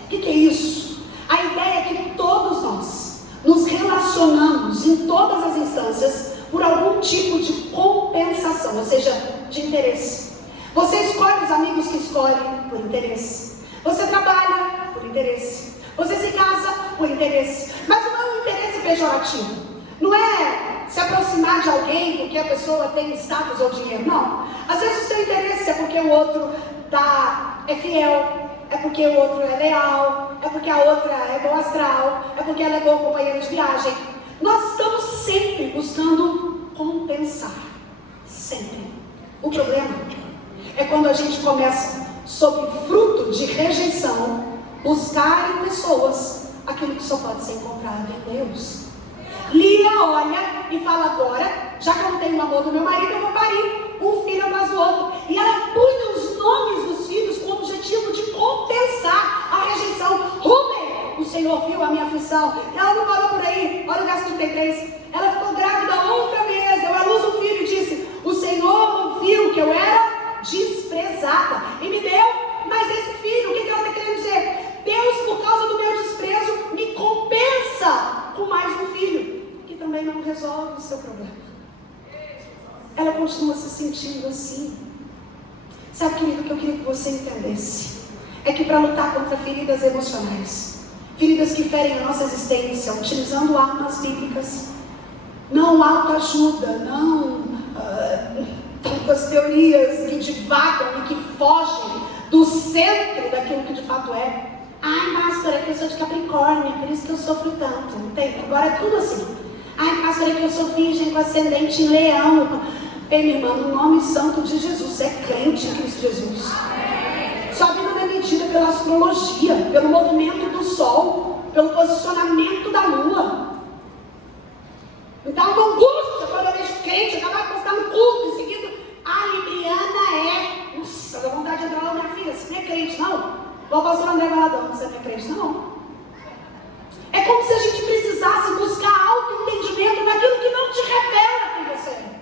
O que é isso? A ideia é que todos nós nos relacionamos em todas as instâncias por algum tipo de compensação, ou seja, de interesse. Você escolhe os amigos que escolhe por interesse. Você trabalha por interesse. Você se casa por interesse. Mas não é um interesse pejorativo. Não é se aproximar de alguém porque a pessoa tem status ou dinheiro. Não. Às vezes o seu interesse é porque o outro é fiel, é porque o outro é leal, é porque a outra é bom astral, é porque ela é boa companheira de viagem. Nós estamos sempre buscando compensar. Sempre. O problema é quando a gente começa, sob fruto de rejeição, buscar em pessoas aquilo que só pode ser encontrado em Deus. Lia olha e fala: agora, já que eu não tenho o amor do meu marido, eu vou parir um filho atrás do outro. E ela punha os nomes dos filhos com o objetivo de compensar a rejeição. Rúben, o Senhor viu a minha aflição. Ela não parou por aí. Olha o verso 33. Ela ficou grávida outra vez, deu à luz um filho e disse: o Senhor viu que eu era desprezada e me deu mais esse filho. O que ela está querendo dizer? Deus, por causa do meu desprezo, me compensa com mais um filho, que também não resolve o seu problema. Ela continua se sentindo assim. Sabe, querido, o que eu queria que você entendesse é que para lutar contra feridas emocionais, feridas que ferem a nossa existência, utilizando armas bíblicas, não autoajuda, não tantas teorias que divagam e que fogem do centro daquilo que de fato é. Ai, pastora, é que eu sou de Capricórnio, por isso que eu sofro tanto. Entende? Agora é tudo assim. Ai, pastora, é que eu sou virgem com ascendente em leão. Bem, minha irmã, no nome santo de Jesus, você é crente em Cristo Jesus. Sua vida não é medida pela astrologia, pelo movimento do sol, pelo posicionamento da lua. Me dá uma angústia quando eu vejo crente acabar de postar no culto, em seguida, a libriana é. Nossa, dá vontade de entrar lá, minha filha, você não é crente, não? O pastor André Valadão, você não é crente, não? É como se a gente precisasse buscar autoentendimento naquilo que não te revela quem você é.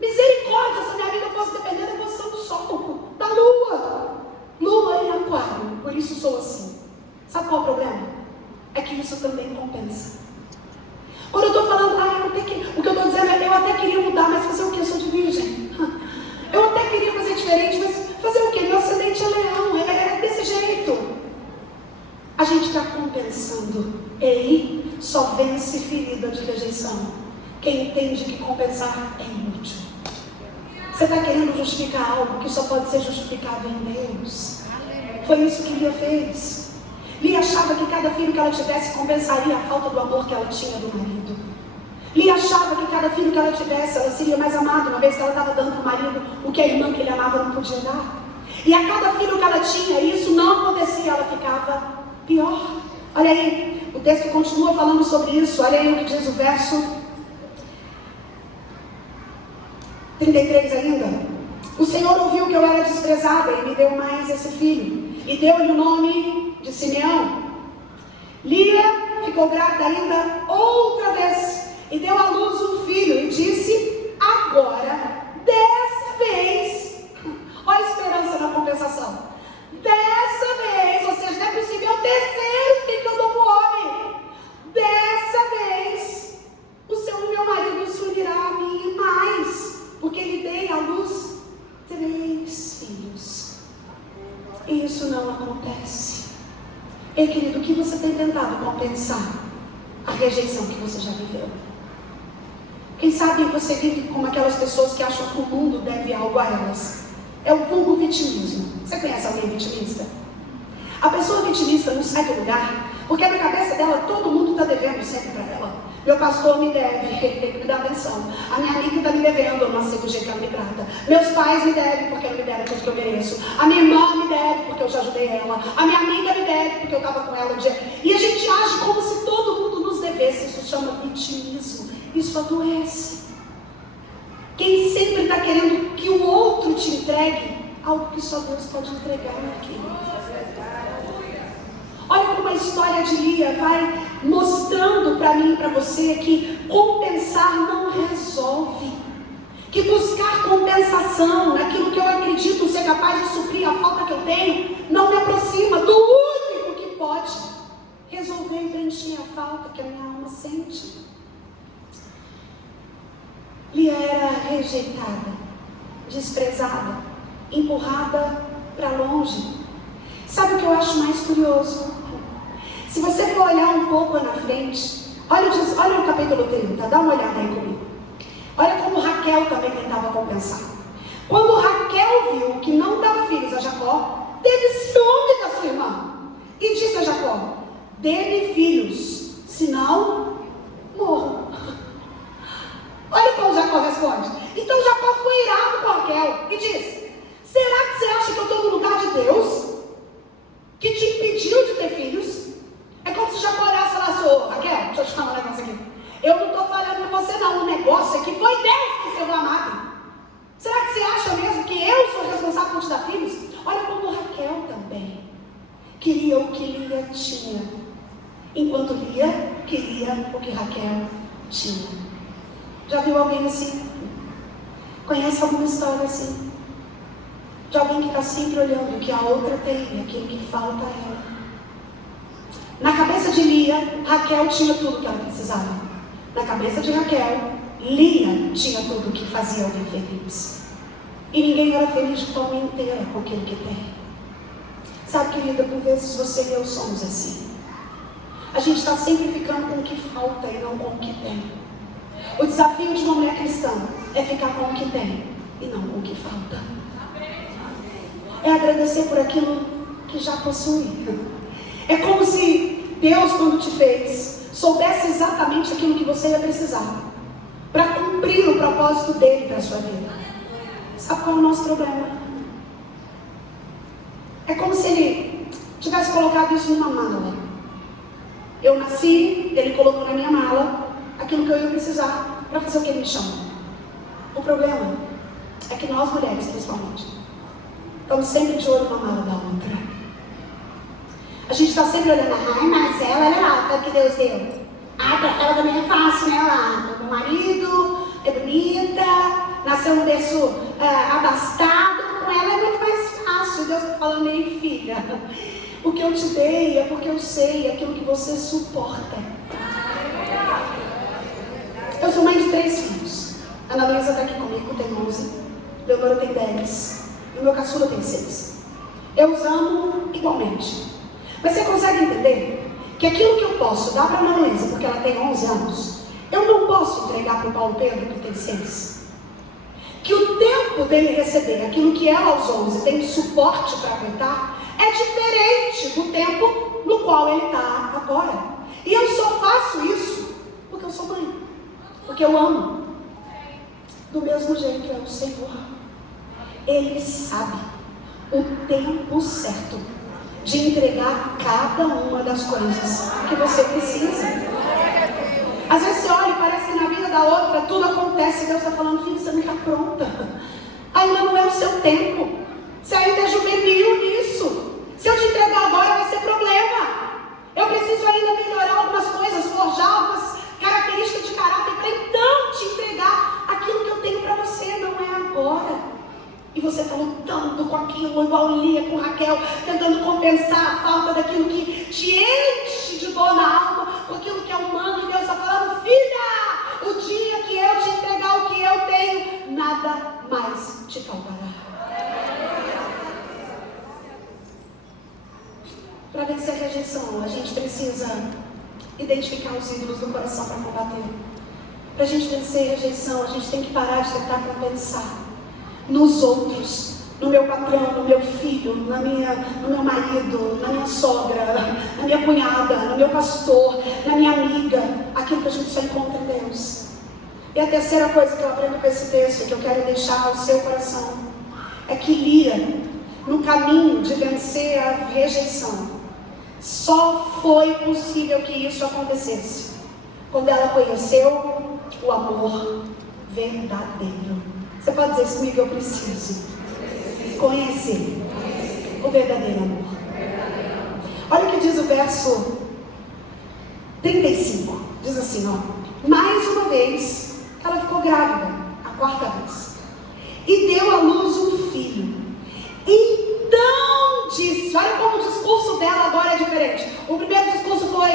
Misericórdia, se a minha vida fosse depender da posição do sol, da lua. Lua em aquário, por isso sou assim. Sabe qual é o problema? É que isso também compensa. Quando eu estou falando, o que eu estou dizendo é, eu até queria mudar, mas fazer o quê? Eu sou de virgem. Eu até queria fazer diferente, mas fazer o quê? Meu ascendente é leão, é desse jeito. A gente está compensando. Ei, só vence ferida de rejeição quem entende que compensar é inútil. Você está querendo justificar algo que só pode ser justificado em Deus. Foi isso que Lia fez. Lia achava que cada filho que ela tivesse compensaria a falta do amor que ela tinha do marido. Lia achava que cada filho que ela tivesse, ela seria mais amada, uma vez que ela estava dando para o marido o que a irmã que ele amava não podia dar. E a cada filho que ela tinha, isso não acontecia, ela ficava pior. Olha aí, o texto continua falando sobre isso. Olha aí o que diz o verso 33 ainda. O Senhor ouviu que eu era desprezada e me deu mais esse filho. E deu-lhe o nome de Simeão. Lia ficou grávida ainda outra vez. E deu à luz um filho e disse, agora, dessa vez, olha a esperança na compensação. Dessa vez, ou seja, não é possível, é o terceiro filho que eu dou para o homem. Dessa vez, o meu marido se unirá a mim mais, porque lhe dei à luz 3 filhos. E isso não acontece. Ei, querido, o que você tem tentado compensar a rejeição que você já viveu? Quem sabe você vive como aquelas pessoas que acham que o mundo deve algo a elas. É o vulgo vitimismo. Você conhece alguém vitimista? A pessoa vitimista não sai do lugar, porque na cabeça dela todo mundo está devendo sempre para ela. Meu pastor me deve, ele tem que me dar atenção. A minha amiga está me devendo, eu não sei do jeito que ela me trata. Meus pais me devem porque não me deram tudo que eu mereço. A minha irmã me deve porque eu já ajudei ela. A minha amiga me deve porque eu estava com ela um dia. E a gente age como se todo mundo nos devesse. Isso chama vitimismo. Isso adoece. Quem sempre está querendo que o outro te entregue algo que só Deus pode entregar aqui. Olha como a história de Lia vai mostrando para mim e para você que compensar não resolve. Que buscar compensação naquilo que eu acredito ser capaz de suprir a falta que eu tenho não me aproxima do único que pode resolver e preencher a falta que a minha alma sente. Lia era rejeitada, desprezada, empurrada para longe. Sabe o que eu acho mais curioso? Se você for olhar um pouco na frente, olha o capítulo 30, dá uma olhada aí comigo. Olha como Raquel também tentava compensar. Quando Raquel viu que não dava filhos a Jacó, teve ciúme da sua irmã e disse a Jacó, dê-me filhos, senão morro. Olha como Jacó responde. Então Jacó ficou irado com Raquel e disse, será que você acha que eu estou no lugar de Deus? Que te impediu de ter filhos? É como se Jacó olhasse e falasse, ô Raquel, deixa eu te falar um negócio aqui. Eu não estou falando com você não, o negócio é que foi Deus que encerrou a máquina. Será que você acha mesmo que eu sou responsável por te dar filhos? Olha como Raquel também queria o que Lia tinha, enquanto Lia queria o que Raquel tinha. Já viu alguém assim? Conhece alguma história assim? De alguém que está sempre olhando o que a outra tem, aquilo que falta a ela. Na cabeça de Lia, Raquel tinha tudo que ela precisava. Na cabeça de Raquel, Lia tinha tudo que fazia alguém feliz. E ninguém era feliz de forma inteira com aquilo que tem. Sabe, querida, por vezes você e eu somos assim. A gente está sempre ficando com o que falta e não com o que tem. O desafio de uma mulher cristã é ficar com o que tem e não com o que falta. É agradecer por aquilo que já possui. É como se Deus, quando te fez, soubesse exatamente aquilo que você ia precisar para cumprir o propósito dele para a sua vida. Sabe qual é o nosso problema? É como se ele tivesse colocado isso numa mala. Eu nasci, ele colocou na minha mala aquilo que eu ia precisar para fazer o que ele me chama. O problema é que nós mulheres, principalmente, estamos sempre de olho na mala da outra. A gente está sempre olhando, ai, mas ela é alta que Deus deu. Ah, para ela também é fácil, né? Ela, meu marido é bonita, nasceu num berço abastado, com ela é muito mais fácil. Deus está falando, ei, filha, o que eu te dei é porque eu sei aquilo que você suporta. Eu sou mãe de 3 filhos. A Ana Luísa está aqui comigo, tem 11. Leonora tem 10. E o meu caçula tem 6. Eu os amo igualmente. Mas você consegue entender que aquilo que eu posso dar para a Ana Luísa, porque ela tem 11 anos, eu não posso entregar para o Paulo Pedro, que tem 6. que o tempo dele receber aquilo que ela aos 11 tem de suporte para aguentar é diferente do tempo no qual ele está agora. E eu só faço isso porque eu sou mãe, porque eu amo. Do mesmo jeito é o Senhor. Ele sabe o tempo certo de entregar cada uma das coisas que você precisa. Às vezes você olha e parece que na vida da outra tudo acontece e Deus está falando: filho, você não está pronta, ainda não é o seu tempo, você ainda é juvenil nisso. Se eu te entregar agora vai ser problema. Eu preciso ainda melhorar algumas coisas, forjar algumas características de caráter para então te entregar aquilo que eu tenho para você. Não é agora. E você está lutando com aquilo, igual Lia com Raquel, tentando compensar a falta daquilo que te enche de dor na alma, com aquilo que é humano. E Deus está falando: filha, o dia que eu te entregar o que eu tenho, nada mais te faltará. Para vencer a rejeição, a gente precisa identificar os ídolos do coração para combater. Para a gente vencer a rejeição, a gente tem que parar de tentar compensar nos outros, no meu patrão, no meu filho, no meu marido, na minha sogra, na minha cunhada, no meu pastor, na minha amiga, aquilo que a gente só encontra em Deus. E a terceira coisa que eu aprendo com esse texto, que eu quero deixar ao seu coração, é que Lia, no caminho de vencer a rejeição, só foi possível que isso acontecesse quando ela conheceu o amor verdadeiro. Você pode dizer isso comigo? Eu preciso conhecer o verdadeiro amor. Olha o que diz o verso 35. Diz assim, ó: mais uma vez ela ficou grávida, a quarta vez, e deu à luz um filho. Então disse, olha como o discurso dela agora é diferente. O primeiro discurso foi: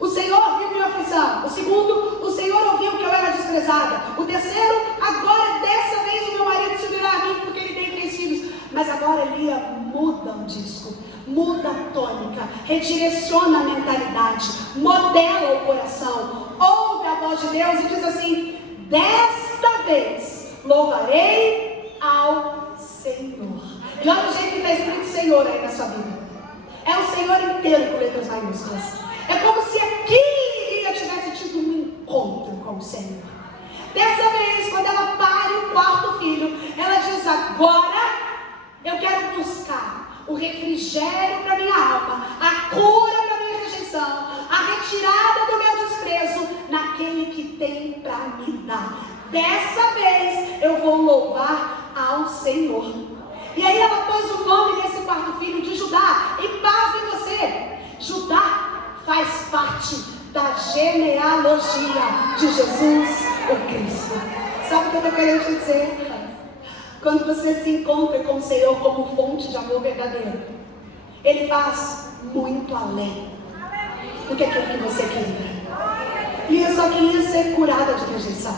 o Senhor viu minha aflição. O segundo: o Senhor ouviu que eu era desprezada. O terceiro: agora dessa vez o meu marido se unirá a mim porque ele tem 3 filhos. Mas agora Lia muda o disco, muda a tônica, redireciona a mentalidade, modela o coração, ouve a voz de Deus e diz assim: desta vez louvarei ao Senhor. E olha o jeito que está escrito Senhor aí na sua Bíblia. É o Senhor inteiro com letras maiúsculas. É como se aqui Lia tivesse tido um encontro com o Senhor. Dessa vez, quando ela pare o quarto filho, ela diz: agora eu quero buscar o refrigério para minha alma, a cura para minha rejeição, a retirada do meu desprezo naquele que tem para me dar. Dessa vez eu vou louvar ao Senhor. E aí ela pôs o nome desse quarto filho de Judá. E pasme você, Judá faz parte da genealogia de Jesus o Cristo. Sabe o que eu estou querendo te dizer? Quando você se encontra com o Senhor como fonte de amor verdadeiro, Ele faz muito além do que aquilo que você queria. Lia só queria ser curada de rejeição,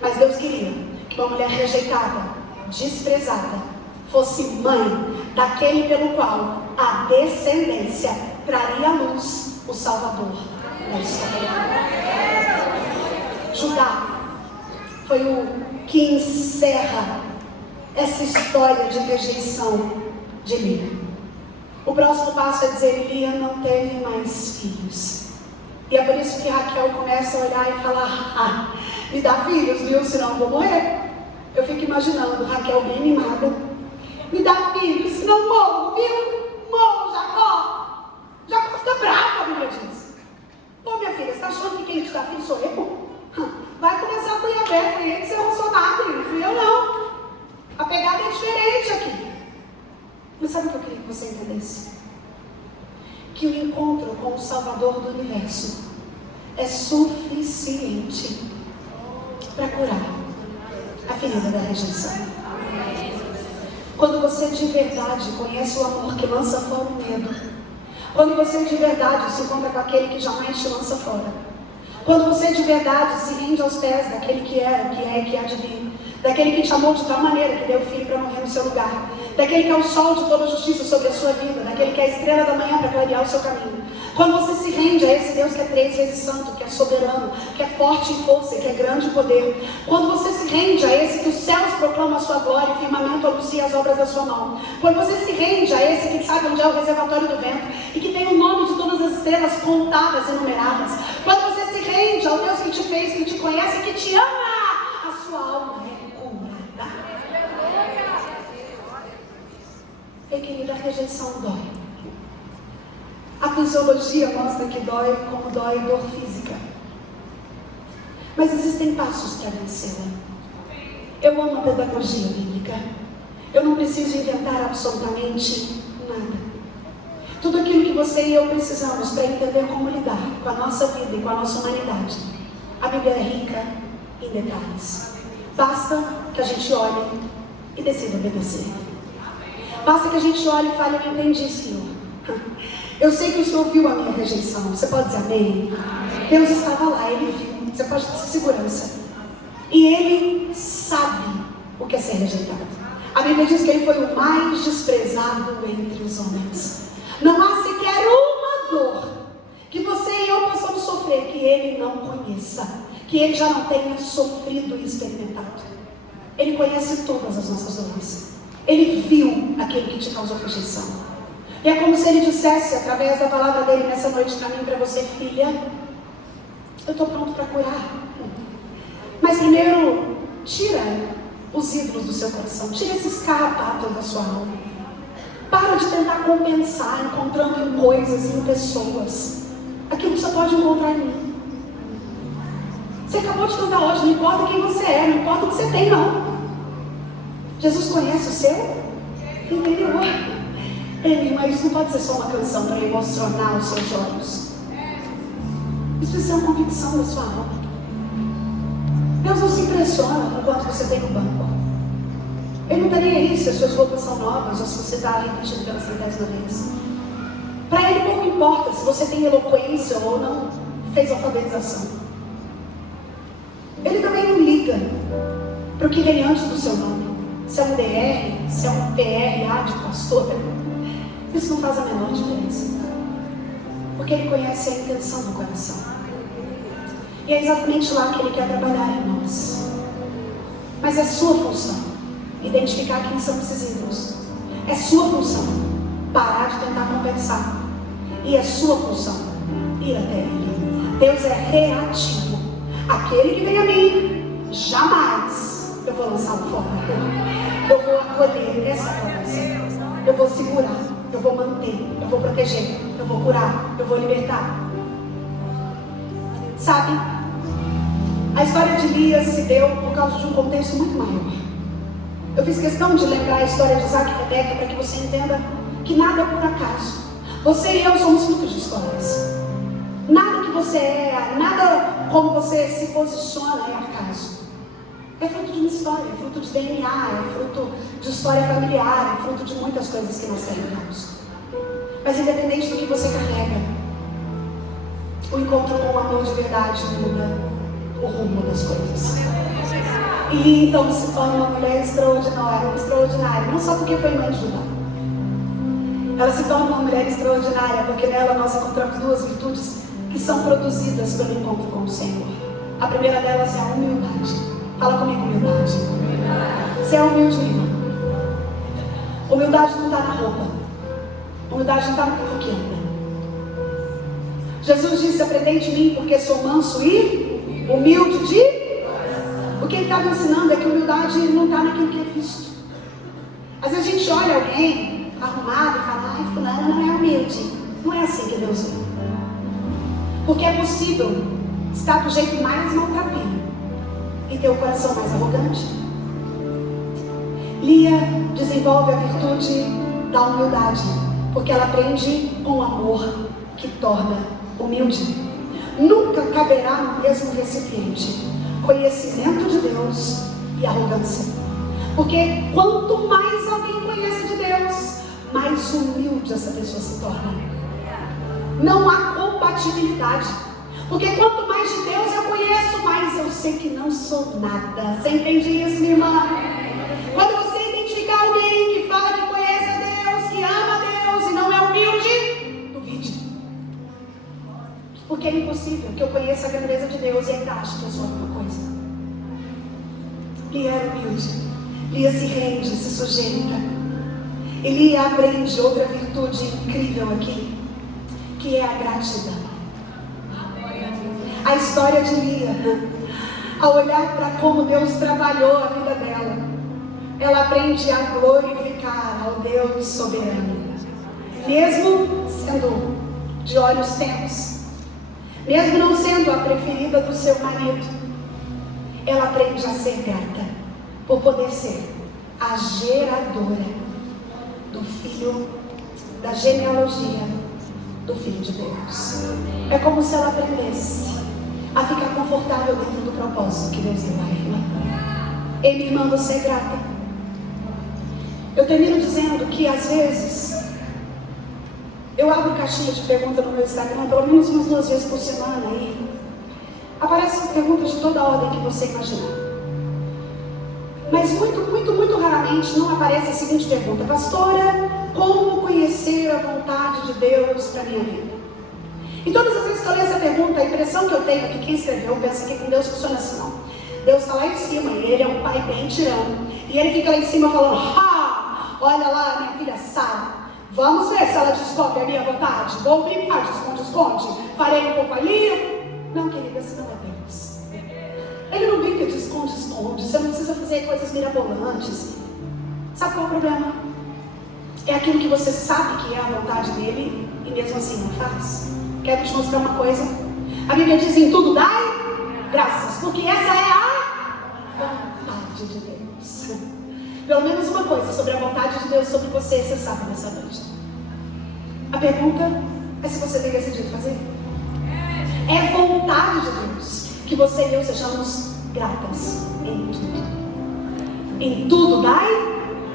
mas Deus queria que uma mulher rejeitada, desprezada, fosse mãe daquele pelo qual a descendência traria à luz o Salvador da história. Judá foi o que encerra essa história de rejeição de Lia. O próximo passo é dizer: Lia não teve mais filhos. E é por isso que Raquel começa a olhar e falar: me dá filhos, viu? Senão eu vou morrer. Eu fico imaginando Raquel bem mimada: me dá filhos, senão morro, viu? Morro, Jacó. Jacó fica bravo, a Bíblia diz. Pô, minha filha, você está achando que quem te dá filho sou eu? Vai começar com o Iavé, foi ele que se relacionado, não fui eu não. A pegada é diferente aqui. Mas sabe o que eu queria que você entendesse? Que o encontro com o Salvador do Universo é suficiente para curar a ferida da rejeição. Quando você de verdade conhece o amor que lança fora o medo, quando você de verdade se encontra com aquele que jamais te lança fora, quando você de verdade se rende aos pés daquele que era, que é e que há de vir, daquele que te amou de tal maneira que deu filho para morrer no seu lugar, daquele que é o sol de toda justiça sobre a sua vida, daquele que é a estrela da manhã para clarear o seu caminho. Quando você se rende a esse Deus que é 3 vezes santo, que é soberano, que é forte em força, que é grande em poder. Quando você se rende a esse que os céus proclamam a sua glória e o firmamento anuncia as obras da sua mão. Quando você se rende a esse que sabe onde é o reservatório do vento e que tem o nome de todas as estrelas contadas e numeradas. Quando você se rende ao Deus que te fez, que te conhece e que te ama, a sua alma é curada. Ei, querida, a rejeição dói. A fisiologia mostra que dói como dói dor física. Mas existem passos para vencê-la. Eu amo a pedagogia bíblica. Eu não preciso inventar absolutamente nada. Tudo aquilo que você e eu precisamos para entender como lidar com a nossa vida e com a nossa humanidade. A Bíblia é rica em detalhes. Basta que a gente olhe e decida obedecer. Basta que a gente olhe e fale, eu entendi, Senhor. Eu sei que o Senhor viu a minha rejeição. Você pode dizer amém? Amém. Deus estava lá, Ele viu. Você pode ter segurança. E Ele sabe o que é ser rejeitado. A Bíblia diz que Ele foi o mais desprezado entre os homens. Não há sequer uma dor que você e eu possamos sofrer que Ele não conheça, que Ele já não tenha sofrido e experimentado. Ele conhece todas as nossas dores. Ele viu aquele que te causou rejeição. E é como se Ele dissesse, através da palavra dEle nessa noite para mim e para você, filha, eu estou pronto para curar. Mas primeiro, tira os ídolos do seu coração, tira esses carrapatos da sua alma. Para de tentar compensar, encontrando em coisas e em pessoas aquilo que você pode encontrar em mim. Você acabou de cantar hoje, não importa quem você é, não importa o que você tem, não. Jesus conhece o seu interior. Ei, mas isso não pode ser só uma canção para emocionar os seus olhos. Isso precisa ser uma convicção da sua alma. Deus não se impressiona com quanto você tem no banco. Ele não está nem aí se as suas roupas são novas ou se você está repetindo pela 100ª vez. Para Ele pouco importa se você tem eloquência ou não fez alfabetização. Ele também não liga para o que vem antes do seu nome. Se é um DR, se é um PRA de pastor. Isso não faz a menor diferença. Porque Ele conhece a intenção do coração. E é exatamente lá que Ele quer trabalhar em nós. Mas é sua função identificar quem são esses ídolos. É sua função parar de tentar compensar. E é sua função ir até Ele. Deus é reativo. Aquele que vem a mim, jamais eu vou lançá-lo fora. Eu vou acolher essa promessa. Eu vou segurar. Eu vou manter, eu vou proteger, eu vou curar, eu vou libertar. Sabe, a história de Lia se deu por causa de um contexto muito maior. Eu fiz questão de lembrar a história de Isaac e Rebeca para que você entenda que nada é por acaso. Você e eu somos frutos de histórias. Nada que você é, nada como você se posiciona é acaso. É fruto de uma história, é fruto de DNA, é fruto de história familiar, é fruto de muitas coisas que nós carregamos. Mas independente do que você carrega, o encontro com o amor de verdade muda o rumo das coisas. E então se torna uma mulher extraordinária, não só porque foi mãe de Judá. Ela se torna uma mulher extraordinária porque nela nós encontramos duas virtudes que são produzidas pelo encontro com o Senhor. A primeira delas é a humildade. Fala comigo, humildade. Você é humilde, irmã. Humildade não está na roupa. Humildade não está no carro que anda. Jesus disse, aprendei de mim porque sou manso e humilde de... O que ele está me ensinando é que humildade não está naquilo que é visto. Às vezes a gente olha alguém arrumado e fala, ai, fulano não é humilde. Não é assim que Deus vê. Porque é possível estar do jeito mais maltrapilho e ter o coração mais arrogante. Lia desenvolve a virtude da humildade, porque ela aprende com o amor que torna humilde. Nunca caberá no mesmo recipiente conhecimento de Deus e arrogância. Porque quanto mais alguém conhece de Deus, mais humilde essa pessoa se torna. Não há compatibilidade. Porque quanto mais de Deus eu conheço, mais eu sei que não sou nada. Você entende isso, minha irmã? Quando você identificar alguém que fala que porque é impossível que eu conheça a grandeza de Deus e ainda ache que eu sou alguma coisa. Lia era humilde, Lia se rende, se sujeita. E Lia aprende outra virtude incrível aqui, que é a gratidão. A história de Lia, ao olhar para como Deus trabalhou a vida dela, ela aprende a glorificar ao Deus soberano. Mesmo sendo de olhos tenros, mesmo não sendo a preferida do seu marido, ela aprende a ser grata por poder ser a geradora do filho, da genealogia do Filho de Deus. É como se ela aprendesse a ficar confortável dentro do propósito que Deus deu a ela. Ei, minha irmã, você é grata? Eu termino dizendo que às vezes eu abro caixinha de pergunta no meu Instagram, pelo menos umas 2 vezes por semana, e aparecem perguntas de toda a ordem que você imaginar. Mas muito raramente não aparece a seguinte pergunta: pastora, como conhecer a vontade de Deus para a minha vida? E todas as vezes que eu leio essa pergunta, a impressão que eu tenho é que quem escreveu pensa que com Deus funciona assim, não. Deus está lá em cima e Ele é um pai bem tirano. E Ele fica lá em cima falando: olha lá, minha filha Sara, vamos ver se ela descobre a minha vontade. Vou brincar de esconde-esconde, farei um pouco ali. Não, querida, esse não é Deus. Ele não brinca de esconde-esconde. Você não precisa fazer coisas mirabolantes. Sabe qual é o problema? É aquilo que você sabe que é a vontade dele e mesmo assim não faz. Quero te mostrar uma coisa. A Bíblia diz: em tudo dai graças, porque essa é a vontade de Deus. Pelo menos uma coisa sobre a vontade de Deus sobre você sabe nessa noite. A pergunta é se você tem decidido fazer. É vontade de Deus que você e eu sejamos gratas em tudo. Em tudo dai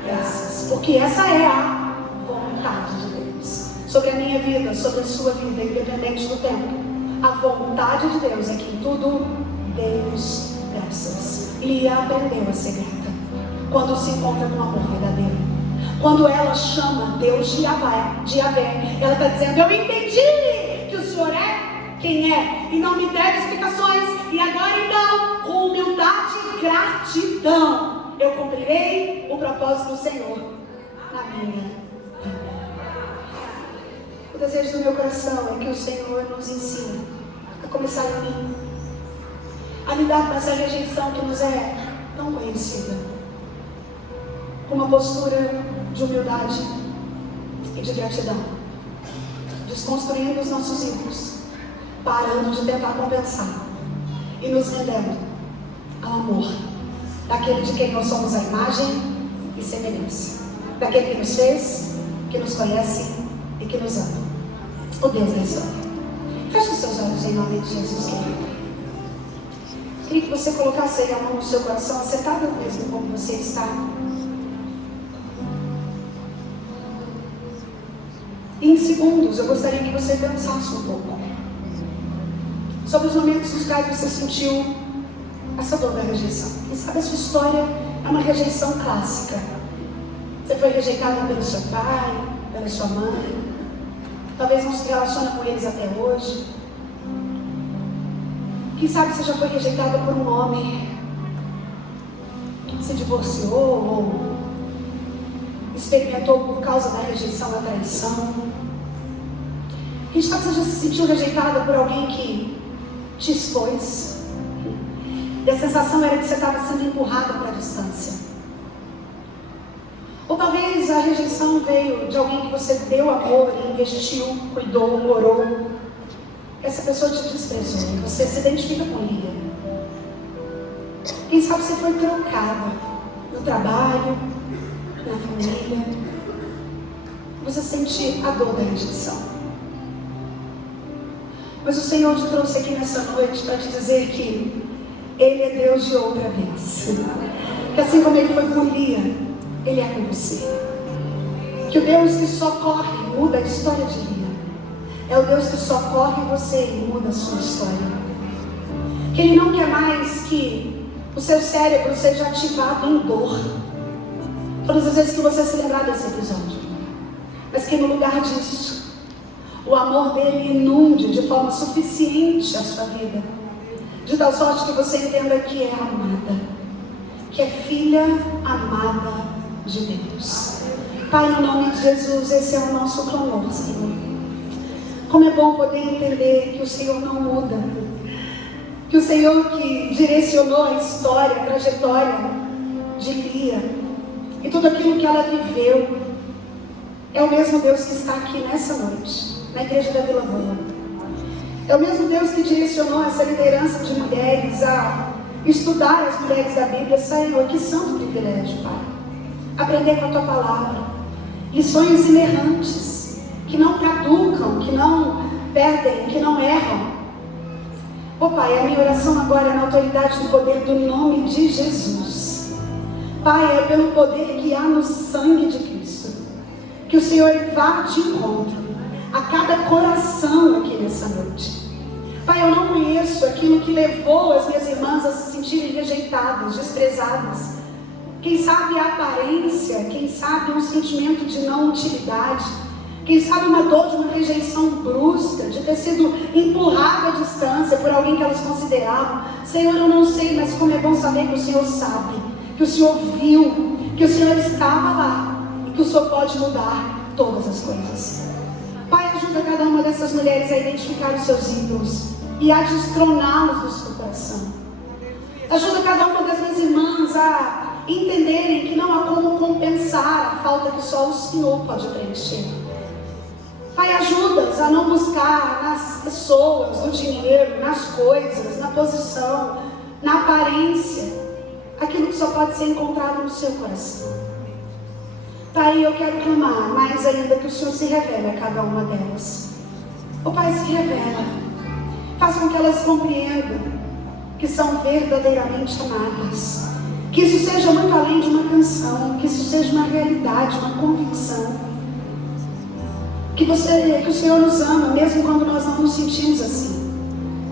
graças, porque essa é a vontade de Deus sobre a minha vida, sobre a sua vida, independente do tempo. A vontade de Deus é que em tudo demos graças. Lia aprendeu a ser grata quando se encontra com amor verdadeiro. Quando ela chama Deus de Yahvé, ela está dizendo: eu entendi que o Senhor é quem é e não me deve explicações. E agora então, com humildade e gratidão, eu cumprirei o propósito do Senhor na minha vida. O desejo do meu coração é que o Senhor nos ensine, a começar em mim, a lidar com essa rejeição que nos é tão conhecida, com uma postura de humildade e de gratidão, desconstruindo os nossos ídolos, parando de tentar compensar e nos rendendo ao amor daquele de quem nós somos a imagem e semelhança, daquele que nos fez, que nos conhece e que nos ama, o Deus da história. Feche os seus olhos em nome de Jesus, querido. Queria que você colocasse aí a mão no seu coração, acertado mesmo como você está. E em segundos eu gostaria que você pensasse um pouco sobre os momentos nos quais você sentiu essa dor da rejeição. Quem sabe a sua história é uma rejeição clássica. Você foi rejeitada pelo seu pai, pela sua mãe, talvez não se relaciona com eles até hoje. Quem sabe você já foi rejeitada por um homem que se divorciou ou experimentou por causa da rejeição a traição. Quem sabe você já se sentiu rejeitada por alguém que te expôs e a sensação era que você estava sendo empurrada para a distância. Ou talvez a rejeição veio de alguém que você deu amor e investiu, cuidou, morou. Essa pessoa te desprezou e você se identifica com Lia. Quem sabe você foi trocada no trabalho, na família. Você sente a dor da rejeição. Mas o Senhor te trouxe aqui nessa noite para te dizer que Ele é Deus de outra vez. Que assim como Ele foi com Lia, Ele é com você. Que o Deus que socorre muda a história de Lia. É o Deus que socorre você e muda a sua história. Que Ele não quer mais que o seu cérebro seja ativado em dor todas as vezes que você se lembrar desse episódio. Mas que no lugar disso, o amor dele inunde de forma suficiente a sua vida, de tal sorte que você entenda que é amada, que é filha amada de Deus. Pai, no nome de Jesus, esse é o nosso clamor, Senhor. Como é bom poder entender que o Senhor não muda, que o Senhor que direcionou a história, a trajetória de Lia e tudo aquilo que ela viveu, é o mesmo Deus que está aqui nessa noite, na igreja da Vila Boa. É o mesmo Deus que direcionou essa liderança de mulheres a estudar as mulheres da Bíblia. Senhor, que santo privilégio, Pai. Aprender com a Tua palavra. Lições inerrantes, que não caducam, que não perdem, que não erram. Oh Pai, a minha oração agora é na autoridade do poder do nome de Jesus. Pai, é pelo poder que há no sangue de Cristo, que o Senhor vá de encontro a cada coração aqui nessa noite. Pai, eu não conheço aquilo que levou as minhas irmãs a se sentirem rejeitadas, desprezadas. Quem sabe a aparência, quem sabe um sentimento de não utilidade, quem sabe uma dor de uma rejeição brusca, de ter sido empurrada à distância por alguém que elas consideravam. Senhor, eu não sei, mas como é bom saber que o Senhor sabe, que o Senhor viu, que o Senhor estava lá e que o Senhor pode mudar todas as coisas. Pai, ajuda cada uma dessas mulheres a identificar os seus ídolos e a destroná-los do seu coração. Ajuda cada uma das minhas irmãs a entenderem que não há como compensar a falta que só o Senhor pode preencher. Pai, ajuda-as a não buscar nas pessoas, no dinheiro, nas coisas, na posição, na aparência, aquilo que só pode ser encontrado no seu coração. Pai, eu quero clamar mais ainda que o Senhor se revele a cada uma delas. O Pai, se revela. Faça com que elas compreendam que são verdadeiramente amadas. Que isso seja muito além de uma canção, que isso seja uma realidade, uma convicção. Que o Senhor nos ama, mesmo quando nós não nos sentimos assim.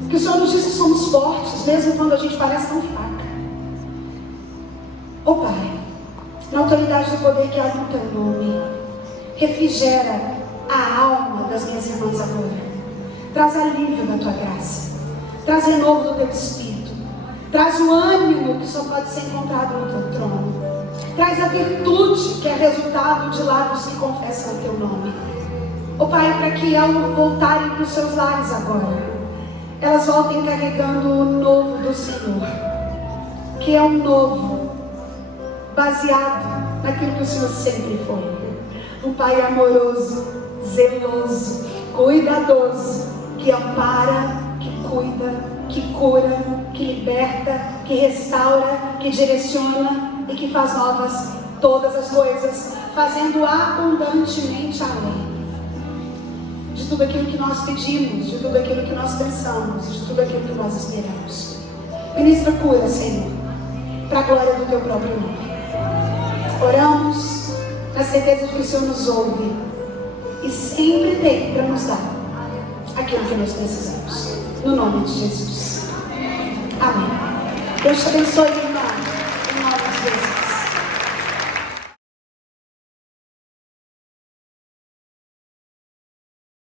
Que o Senhor nos diz que somos fortes, mesmo quando a gente parece tão fraca. Oh Pai, na autoridade do poder que há no Teu nome, refrigera a alma das minhas irmãs agora. Traz alívio da Tua graça. Traz renovo do Teu Espírito. Traz o ânimo que só pode ser encontrado no Teu trono. Traz a virtude que é resultado de lábios que confessam o Teu nome. Oh Pai, para que ao voltarem para os seus lares agora, elas voltem carregando o novo do Senhor, que é um novo baseado naquilo que o Senhor sempre foi. Um Pai amoroso, zeloso, cuidadoso, que ampara, que cuida, que cura, que liberta, que restaura, que direciona e que faz novas todas as coisas, fazendo abundantemente além de tudo aquilo que nós pedimos, de tudo aquilo que nós pensamos, de tudo aquilo que nós esperamos. Ministra cura, Senhor, para a glória do Teu próprio nome. Oramos na certeza de que o Senhor nos ouve e sempre tem para nos dar aquilo que nós precisamos. No nome de Jesus. Amém. Deus te abençoe.